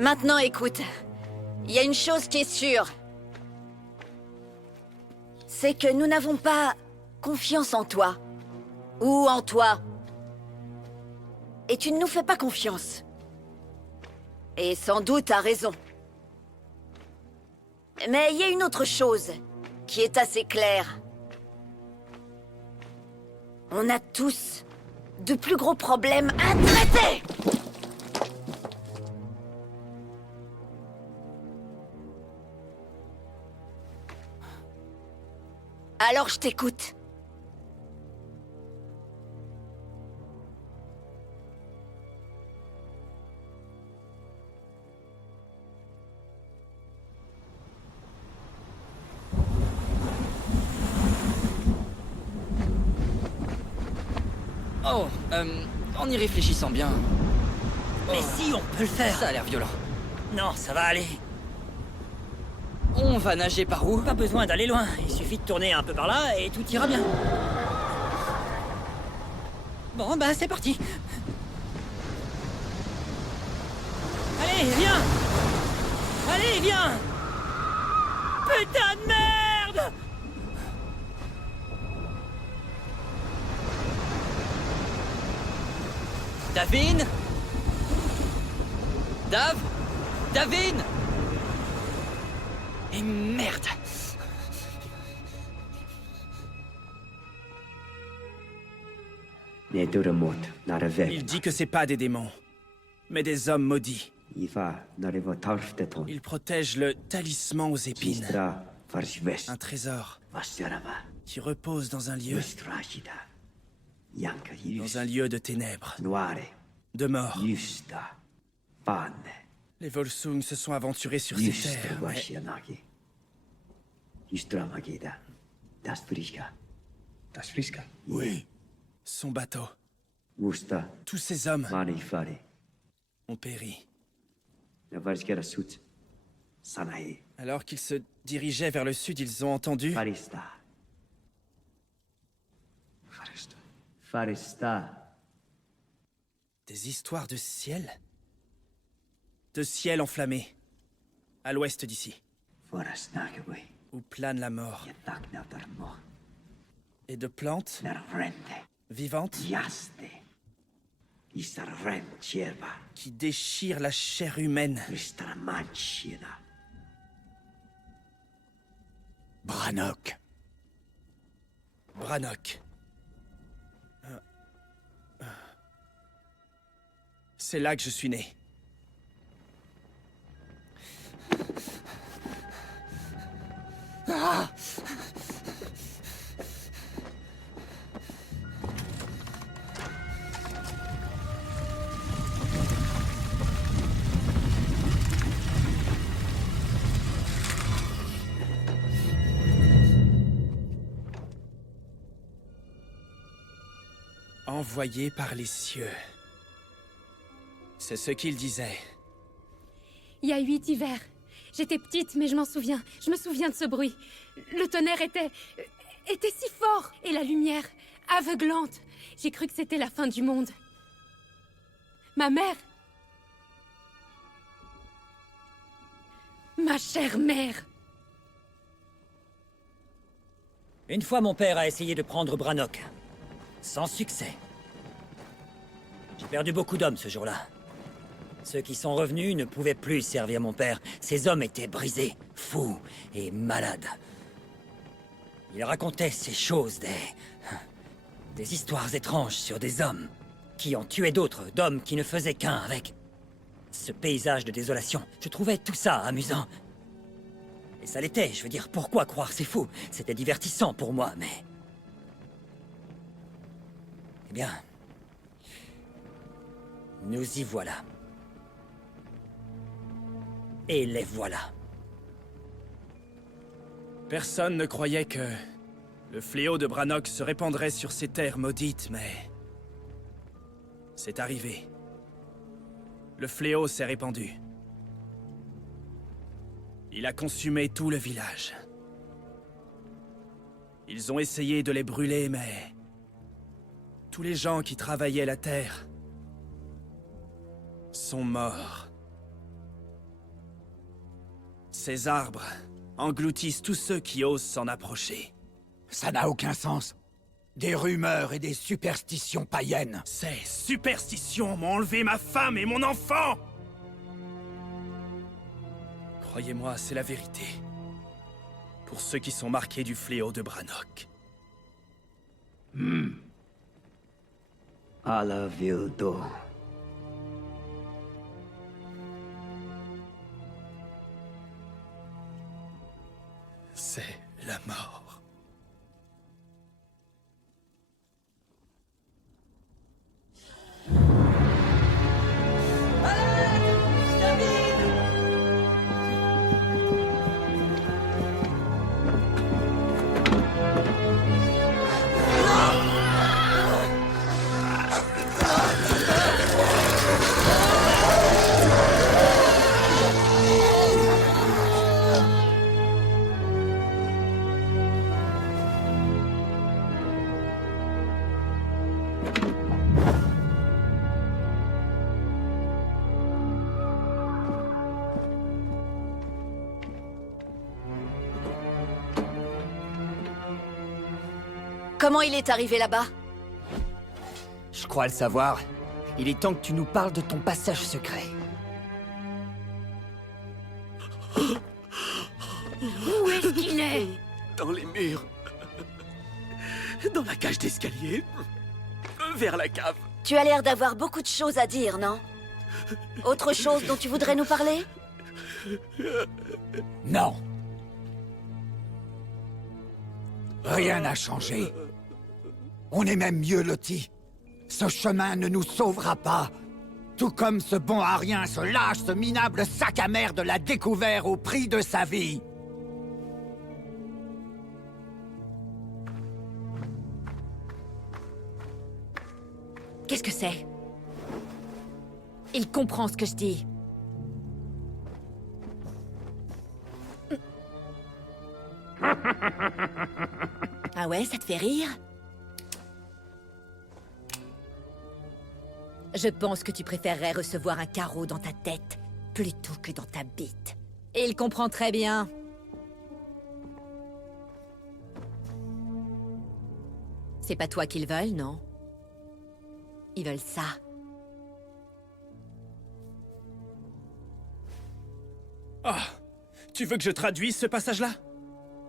Maintenant, écoute. Il y a une chose qui est sûre. C'est que nous n'avons pas confiance en toi. Ou en toi. Et tu ne nous fais pas confiance. Et sans doute à raison. Mais il y a une autre chose qui est assez claire. On a tous de plus gros problèmes à traiter! Alors je t'écoute. Oh, en y réfléchissant bien, Mais si, on peut le faire. ça a l'air violent. Non, ça va aller. On va nager par où? Pas besoin d'aller loin. Il suffit de tourner un peu par là et tout ira bien. Bon, bah c'est parti. Allez, viens. Allez, viens. Putain de merde. Davin? Davin? Et merde! Il dit que c'est pas des démons, mais des hommes maudits. Ils protègent le talisman aux épines. Un trésor qui repose dans un lieu de ténèbres, de mort. Les Volsung se sont aventurés sur ces terres, mais Oui. son bateau, tous ces hommes ont péri. Alors qu'ils se dirigeaient vers le sud, ils ont entendu des histoires de ciel. De ciel enflammé, à l'ouest d'ici, où plane la mort. Et de plantes vivantes qui déchirent la chair humaine. Brannock. Brannock. C'est là que je suis né. Ah. Envoyé par les cieux. C'est ce qu'il disait. Il y a 8 hivers. J'étais petite, mais je m'en souviens. Je me souviens de ce bruit. Le tonnerre était si fort. Et la lumière, aveuglante. J'ai cru que c'était la fin du monde. Ma mère. Ma chère mère. Une fois, mon père a essayé de prendre Brannock. Sans succès. J'ai perdu beaucoup d'hommes ce jour-là. Ceux qui sont revenus ne pouvaient plus servir mon père. Ces hommes étaient brisés, fous et malades. Ils racontaient ces choses, des histoires étranges sur des hommes qui ont tué d'autres, d'hommes qui ne faisaient qu'un avec ce paysage de désolation. Je trouvais tout ça amusant. Et ça l'était, je veux dire, pourquoi croire ces fous? C'était divertissant pour moi, mais... Eh bien... Nous y voilà. Et les voilà. Personne ne croyait que le fléau de Brannock se répandrait sur ces terres maudites, mais... c'est arrivé. Le fléau s'est répandu. Il a consumé tout le village. Ils ont essayé de les brûler, mais... tous les gens qui travaillaient la terre... sont morts. Ces arbres engloutissent tous ceux qui osent s'en approcher. Ça n'a aucun sens. Des rumeurs et des superstitions païennes. Ces superstitions m'ont enlevé ma femme et mon enfant! Croyez-moi, c'est la vérité. Pour ceux qui sont marqués du fléau de Brannock. Alavildo. C'est la mort. Comment il est arrivé là-bas? Je crois le savoir. Il est temps que tu nous parles de ton passage secret. Où est-ce qu'il est? Dans les murs. Dans la cage d'escalier. Vers la cave. Tu as l'air d'avoir beaucoup de choses à dire, non? Autre chose dont tu voudrais nous parler? Non. Rien n'a changé. On est même mieux lotis. Ce chemin ne nous sauvera pas. Tout comme ce bon à rien, ce lâche, ce minable sac à merde l'a découvert au prix de sa vie. Qu'est-ce que c'est? Il comprend ce que je dis. Ah ouais, ça te fait rire? Je pense que tu préférerais recevoir un carreau dans ta tête plutôt que dans ta bite. Et il comprend très bien. C'est pas toi qu'ils veulent, non? Ils veulent ça. Ah, tu veux que je traduise ce passage-là?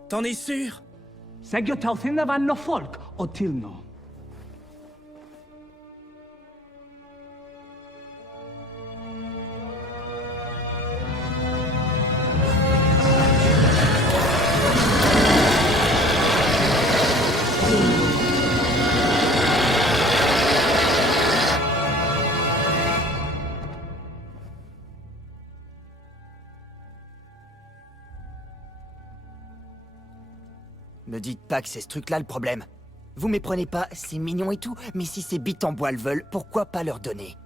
T'en es sûr? Sägjötalfinna vanno folk och tillno. Me dites pas que c'est ce truc-là le problème. Vous méprenez pas, c'est mignon et tout, mais si ces bites en bois le veulent, pourquoi pas leur donner?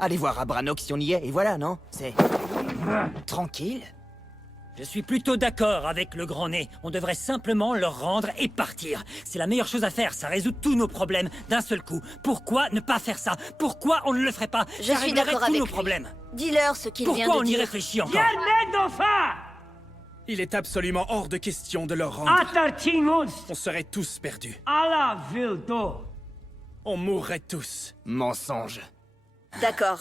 Allez voir à Brannock si on y est, et voilà, non? C'est... tranquille. Je suis plutôt d'accord avec le grand nez. On devrait simplement leur rendre et partir. C'est la meilleure chose à faire, ça résout tous nos problèmes d'un seul coup. Pourquoi ne pas faire ça? Pourquoi on ne le ferait pas? Je Ça suis réglerait d'accord tous avec nos lui. problèmes. Dis-leur ce qu'il vient Pourquoi de on y dire. réfléchit encore? Il est absolument hors de question de leur rendre. On serait tous perdus. On mourrait tous. Mensonge. D'accord.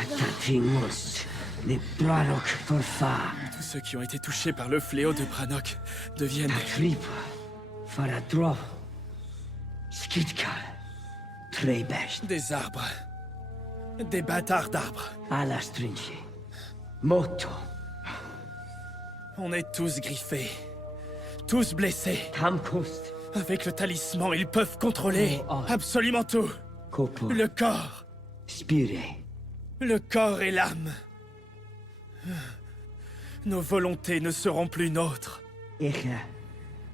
Atatingus, les Brannock forfa, Tous ceux qui ont été touchés par le fléau de Brannock deviennent... Tripa, Faradrov, Skidkar, Trebest, des arbres. Des bâtards d'arbres. Alastrinchi, Moto, On est tous griffés. Tous blessés. Tamkust, Avec le talisman, ils peuvent contrôler absolument tout. Kopo, Le corps. Spire, Le corps et l'âme. Nos volontés ne seront plus nôtres. Echa,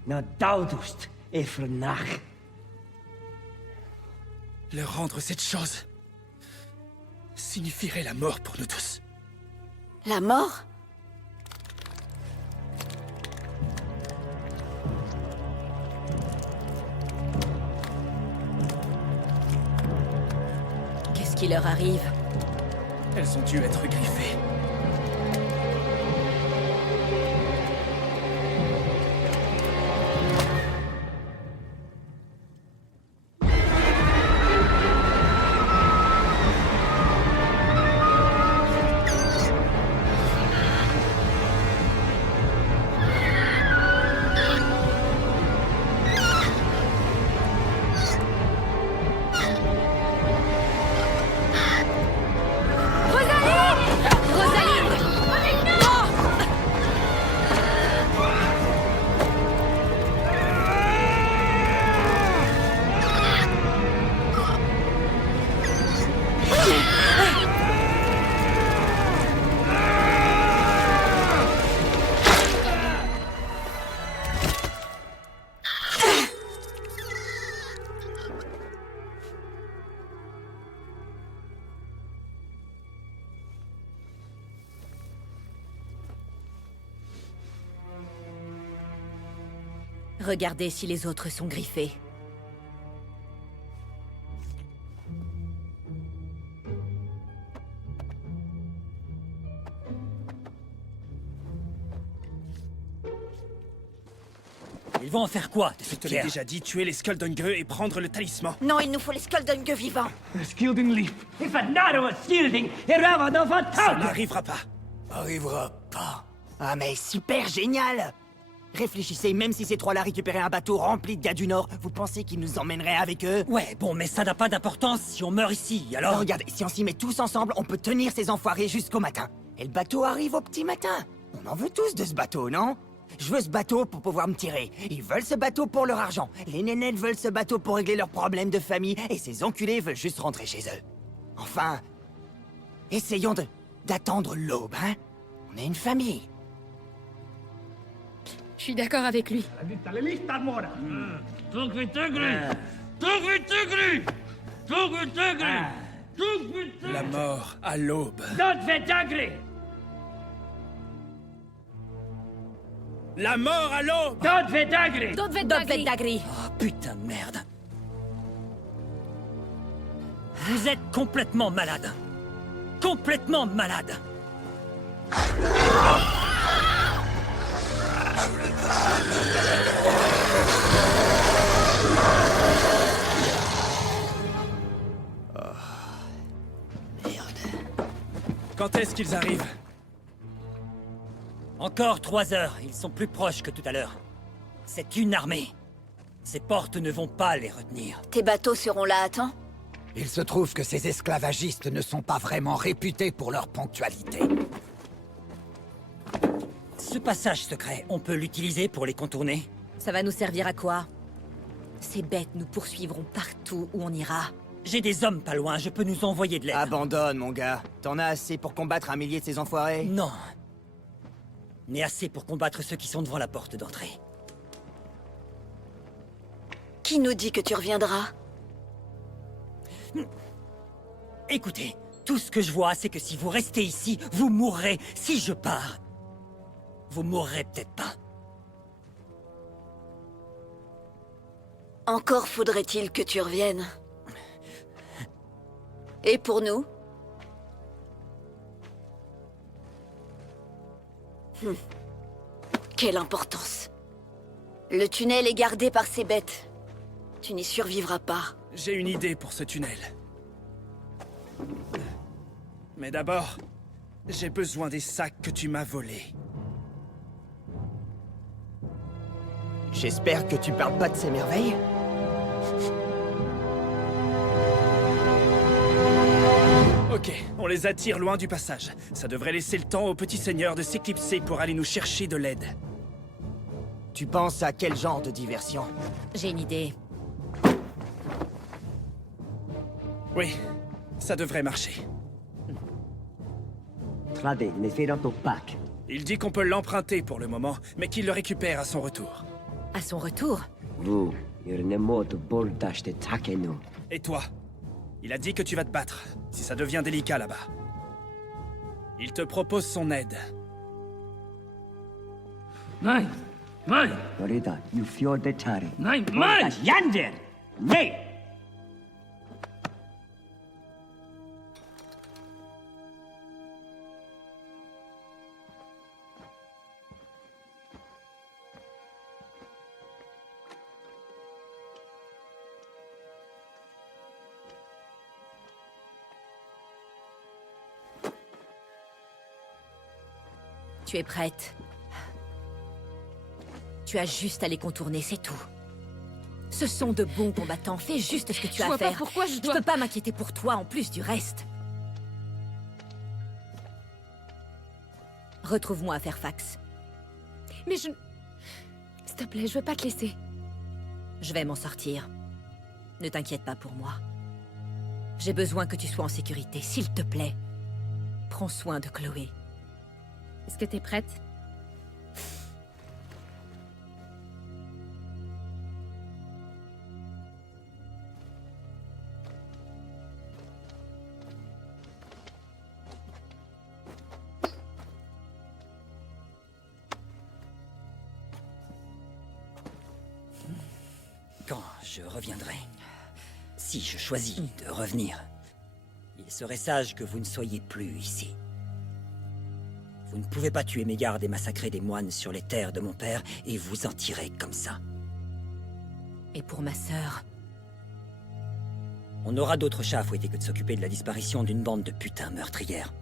na Daudust, Efrenach. Leur rendre cette chose signifierait la mort pour nous tous. La mort? Qu'est-ce qui leur arrive? Elles ont dû être griffées. Rosalie! Regardez si les autres sont griffés. Ils vont en faire quoi de Je cette te l'ai pierre? déjà dit, tuer les Skuldungr et prendre le talisman. Non, il nous faut les Skuldungr vivants. Skilding Leaf. Ça n'arrivera pas. Arrivera pas. Ah mais super génial! Réfléchissez, même si ces trois-là récupéraient un bateau rempli de gars du Nord, vous pensez qu'ils nous emmèneraient avec eux? Ouais, bon, mais ça n'a pas d'importance si on meurt ici, alors... Regarde, si on s'y met tous ensemble, on peut tenir ces enfoirés jusqu'au matin. Et le bateau arrive au petit matin. On en veut tous de ce bateau, non? Je veux ce bateau pour pouvoir me tirer. Ils veulent ce bateau pour leur argent. Les nénettes veulent ce bateau pour régler leurs problèmes de famille. Et ces enculés veulent juste rentrer chez eux. Enfin, essayons d'attendre l'aube, hein? On est une famille. Je suis d'accord avec lui. La mort à l'aube. La mort à l'aube! Dagri. Oh, putain de merde. Vous êtes complètement malade. Complètement malade. Quand est-ce qu'ils arrivent? Encore 3 heures, ils sont plus proches que tout à l'heure. C'est une armée. Ces portes ne vont pas les retenir. Tes bateaux seront là à temps? Il se trouve que ces esclavagistes ne sont pas vraiment réputés pour leur ponctualité. Ce passage secret, on peut l'utiliser pour les contourner? Ça va nous servir à quoi? Ces bêtes nous poursuivront partout où on ira. J'ai des hommes pas loin, je peux nous envoyer de l'aide. Abandonne, mon gars. T'en as assez pour combattre 1 millier de ces enfoirés? Non. Mais assez pour combattre ceux qui sont devant la porte d'entrée. Qui nous dit que tu reviendras? Écoutez, tout ce que je vois, c'est que si vous restez ici, vous mourrez. Si je pars, vous mourrez peut-être pas. Encore faudrait-il que tu reviennes. Et pour nous? Quelle importance. Le tunnel est gardé par ces bêtes. Tu n'y survivras pas. J'ai une idée pour ce tunnel. Mais d'abord, j'ai besoin des sacs que tu m'as volés. J'espère que tu parles pas de ces merveilles. Ok, on les attire loin du passage. Ça devrait laisser le temps au petit seigneur de s'éclipser pour aller nous chercher de l'aide. Tu penses à quel genre de diversion? J'ai une idée. Oui, ça devrait marcher. Il dit qu'on peut l'emprunter pour le moment, mais qu'il le récupère à son retour. À son retour? Et toi? Il a dit que tu vas te battre, si ça devient délicat là-bas. Il te propose son aide. Tu es prête. Tu as juste à les contourner, c'est tout. Ce sont de bons combattants, fais juste ce que tu as à vois pas faire. pourquoi je dois... peux pas m'inquiéter pour toi en plus du reste. Retrouve-moi à Fairfax. Mais je... S'il te plaît, je veux pas te laisser. Je vais m'en sortir. Ne t'inquiète pas pour moi. J'ai besoin que tu sois en sécurité, s'il te plaît. Prends soin de Chloé. Est-ce que t'es prête? je reviendrai. Si je choisis de revenir, il serait sage que vous ne soyez plus ici. Vous ne pouvez pas tuer mes gardes et massacrer des moines sur les terres de mon père et vous en tirer comme ça. Et pour ma sœur? On aura d'autres chats à fouetter que de s'occuper de la disparition d'une bande de putains meurtrières.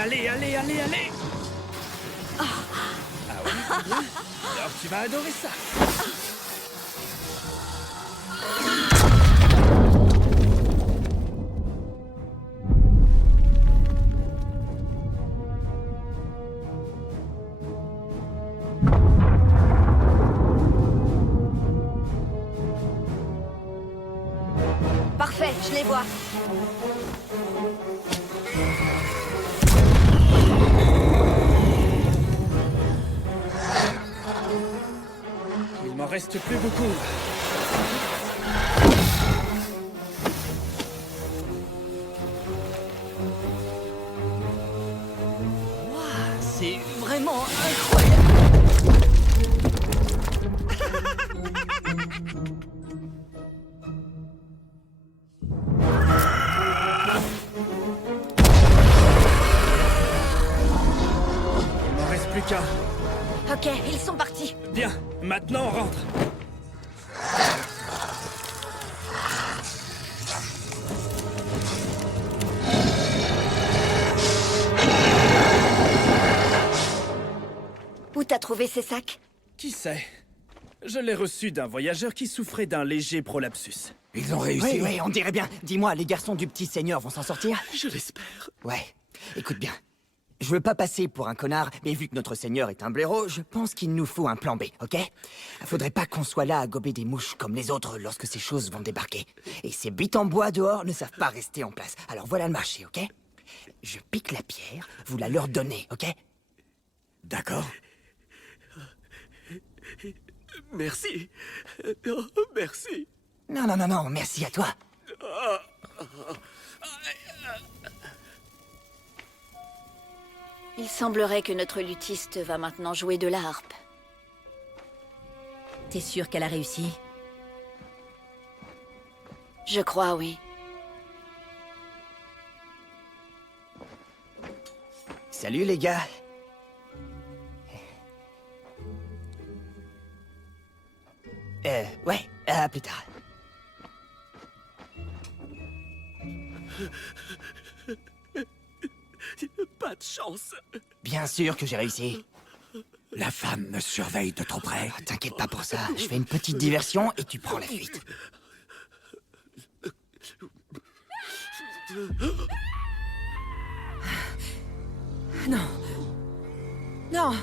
Allez. Ah oui, c'est bien. Alors tu vas adorer ça. Parfait, je les vois. Il m'en reste plus beaucoup. Waouh, c'est vraiment incroyable. Il m'en reste plus qu'un. Ok, ils sont partis. Bien, maintenant on rentre. Où t'as trouvé ces sacs? Qui sait? Je l'ai reçu d'un voyageur qui souffrait d'un léger prolapsus. Ils ont réussi. Oui, on dirait bien. Dis-moi, les garçons du petit seigneur vont s'en sortir? Je l'espère. Ouais, écoute bien. Je veux pas passer pour un connard, mais vu que notre seigneur est un blaireau, je pense qu'il nous faut un plan B, ok? Faudrait pas qu'on soit là à gober des mouches comme les autres lorsque ces choses vont débarquer. Et ces bites en bois dehors ne savent pas rester en place. Alors voilà le marché, ok? Je pique la pierre, vous la leur donnez, ok? D'accord. Merci. Oh, merci. Non, merci à toi. Il semblerait que notre luthiste va maintenant jouer de la harpe. T'es sûr qu'elle a réussi? Je crois, oui. Salut les gars. Ouais, à plus tard. Pas de chance. Bien sûr que j'ai réussi. La femme me surveille de trop près. Oh, t'inquiète pas pour ça, je fais une petite diversion et tu prends la fuite. Non. Non.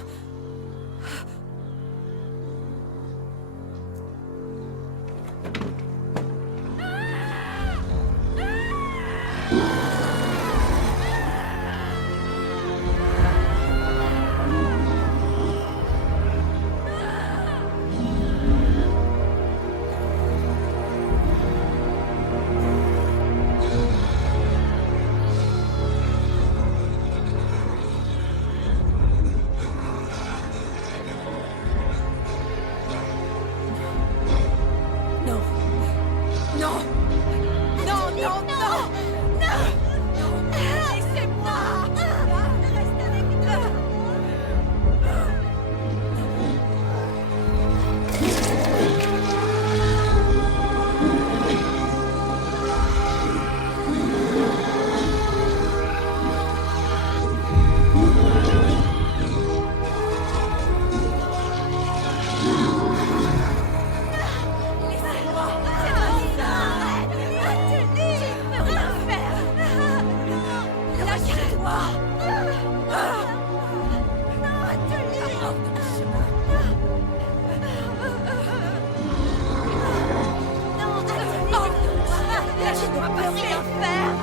peux rien faire.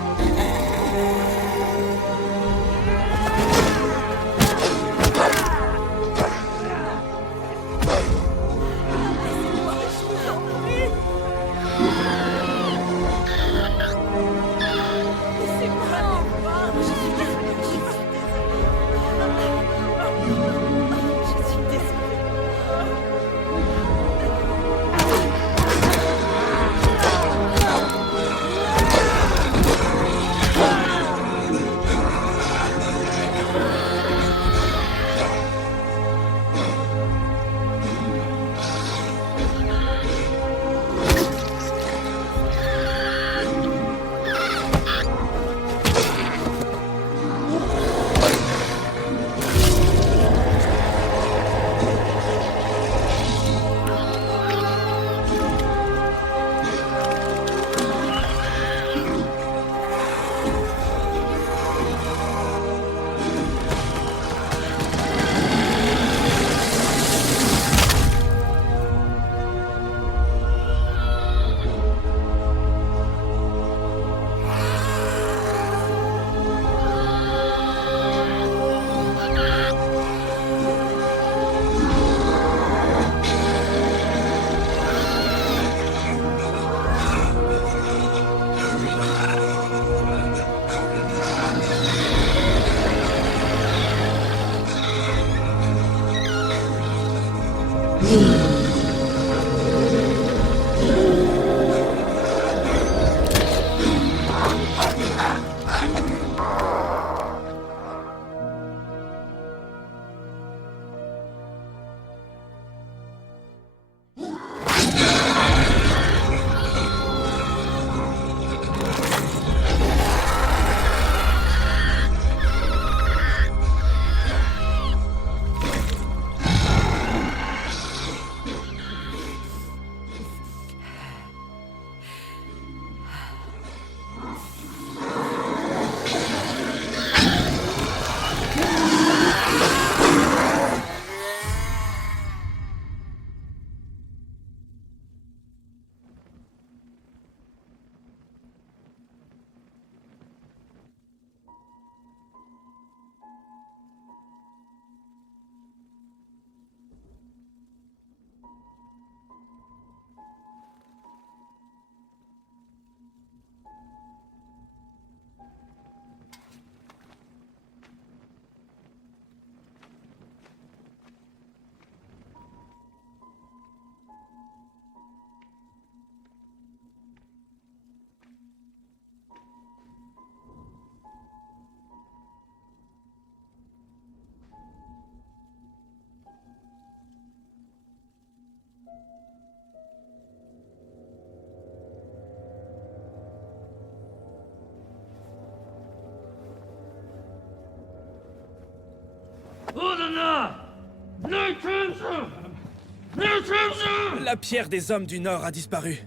La pierre des hommes du Nord a disparu.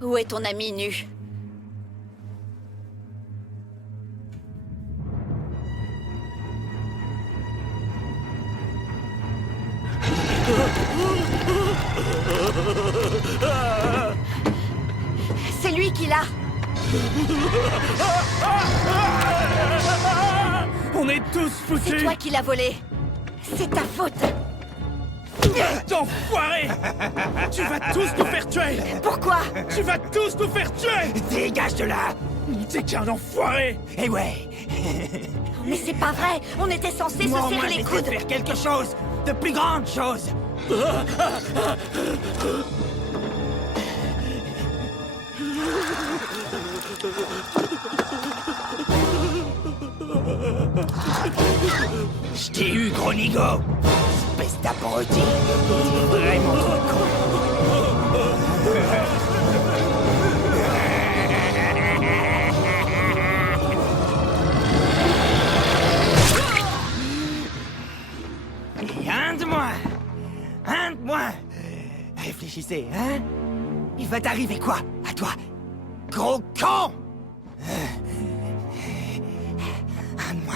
Où est ton ami nu? C'est lui qui l'a. On est tous C'est foutus. toi qui l'as volé. C'est ta faute. T'enfoiré! Tu vas tous nous faire tuer! Pourquoi? Tu vas tous nous faire tuer! Dégage de là! T'es qu'un enfoiré! Eh ouais! Mais c'est pas vrai. On était censés Moi, se au moins, serrer les j'essaie de coudes. faire quelque chose! De plus grande chose! Je t'ai eu, gros nigo! Espèce d'abruti! T'es vraiment trop con! Et un de moins! Un de moins! Réfléchissez, hein? Il va t'arriver quoi, à toi? Gros con! Un de moins.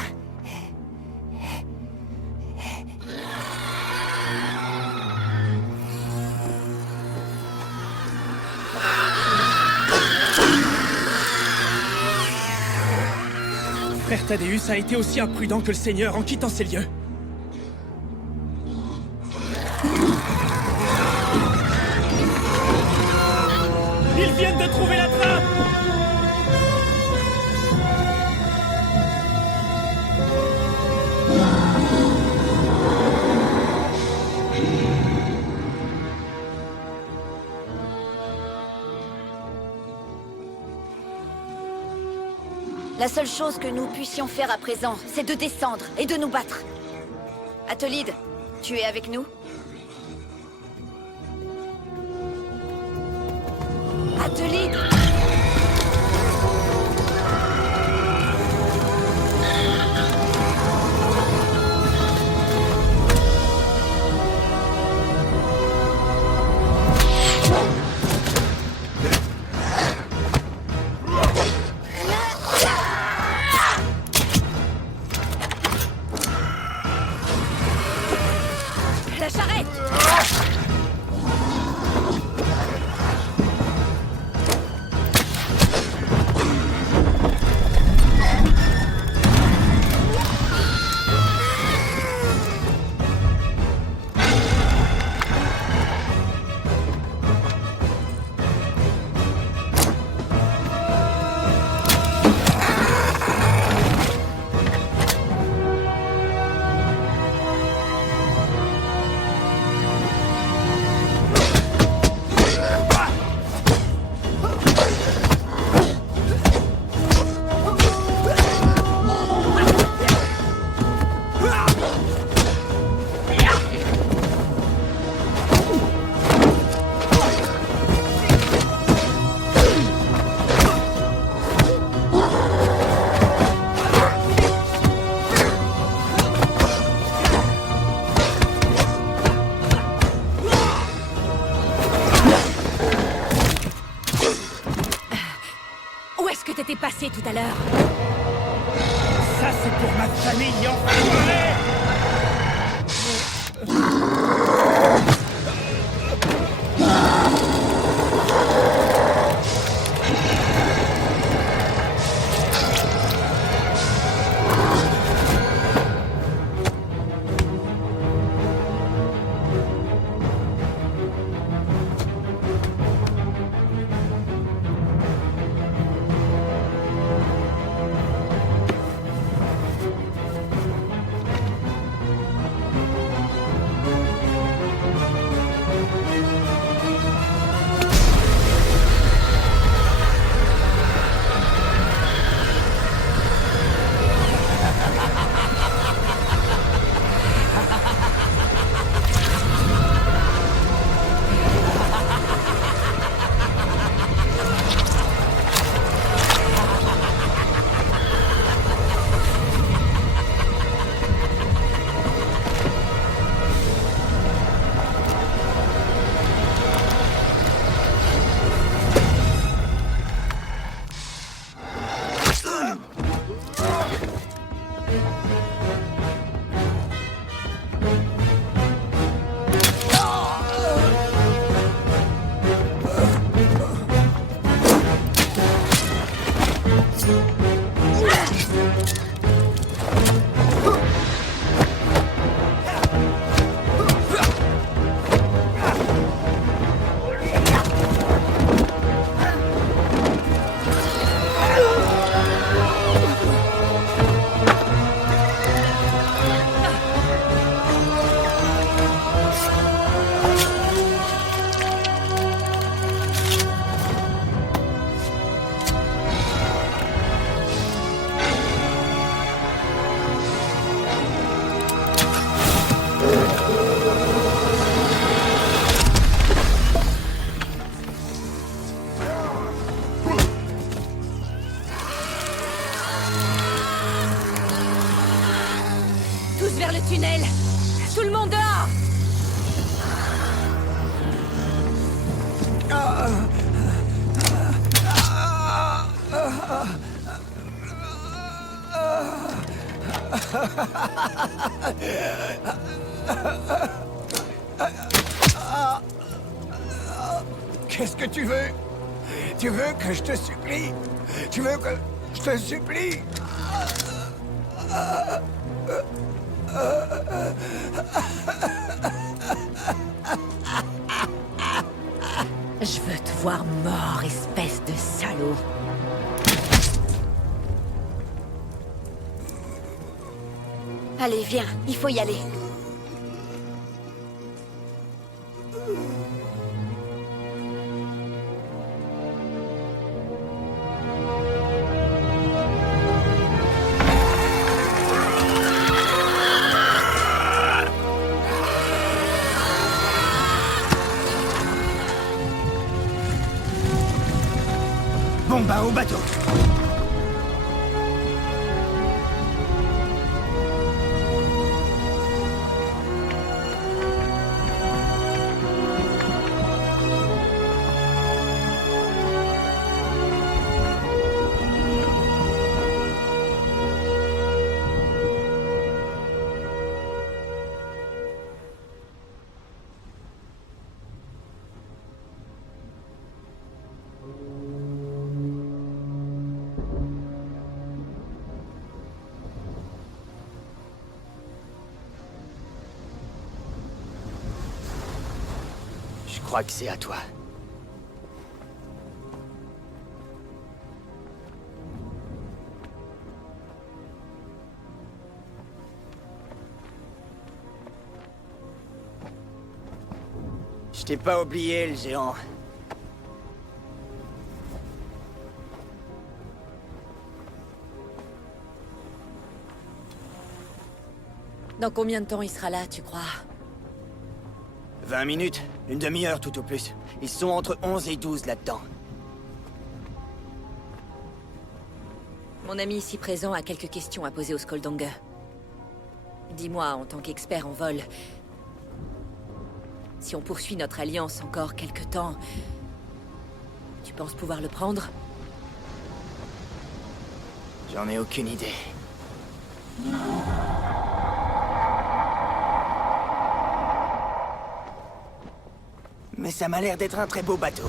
frère Thaddeus a été aussi imprudent que le Seigneur en quittant ces lieux. Ils viennent de trouver la trappe! La seule chose que nous puissions faire à présent, c'est de descendre et de nous battre. Athelide, tu es avec nous? Athelide! La charrette! Où est-ce que t'étais passé tout à l'heure? Ça, c'est pour ma famille enfermée! Vers le tunnel! Tout le monde dehors! Qu'est-ce que tu veux? Tu veux que je te supplie? Tu veux que je te supplie? Je veux te voir mort, espèce de salaud. Allez, viens, il faut y aller. Bon bah au bateau. Je crois que c'est à toi. Je t'ai pas oublié, le géant. Dans combien de temps il sera là, tu crois? 20 minutes, une demi-heure tout au plus. Ils sont entre 11 et 12 là-dedans. Mon ami ici présent a quelques questions à poser au Skoldanger. Dis-moi, en tant qu'expert en vol, si on poursuit notre alliance encore quelque temps, tu penses pouvoir le prendre? J'en ai aucune idée. Mais ça m'a l'air d'être un très beau bateau.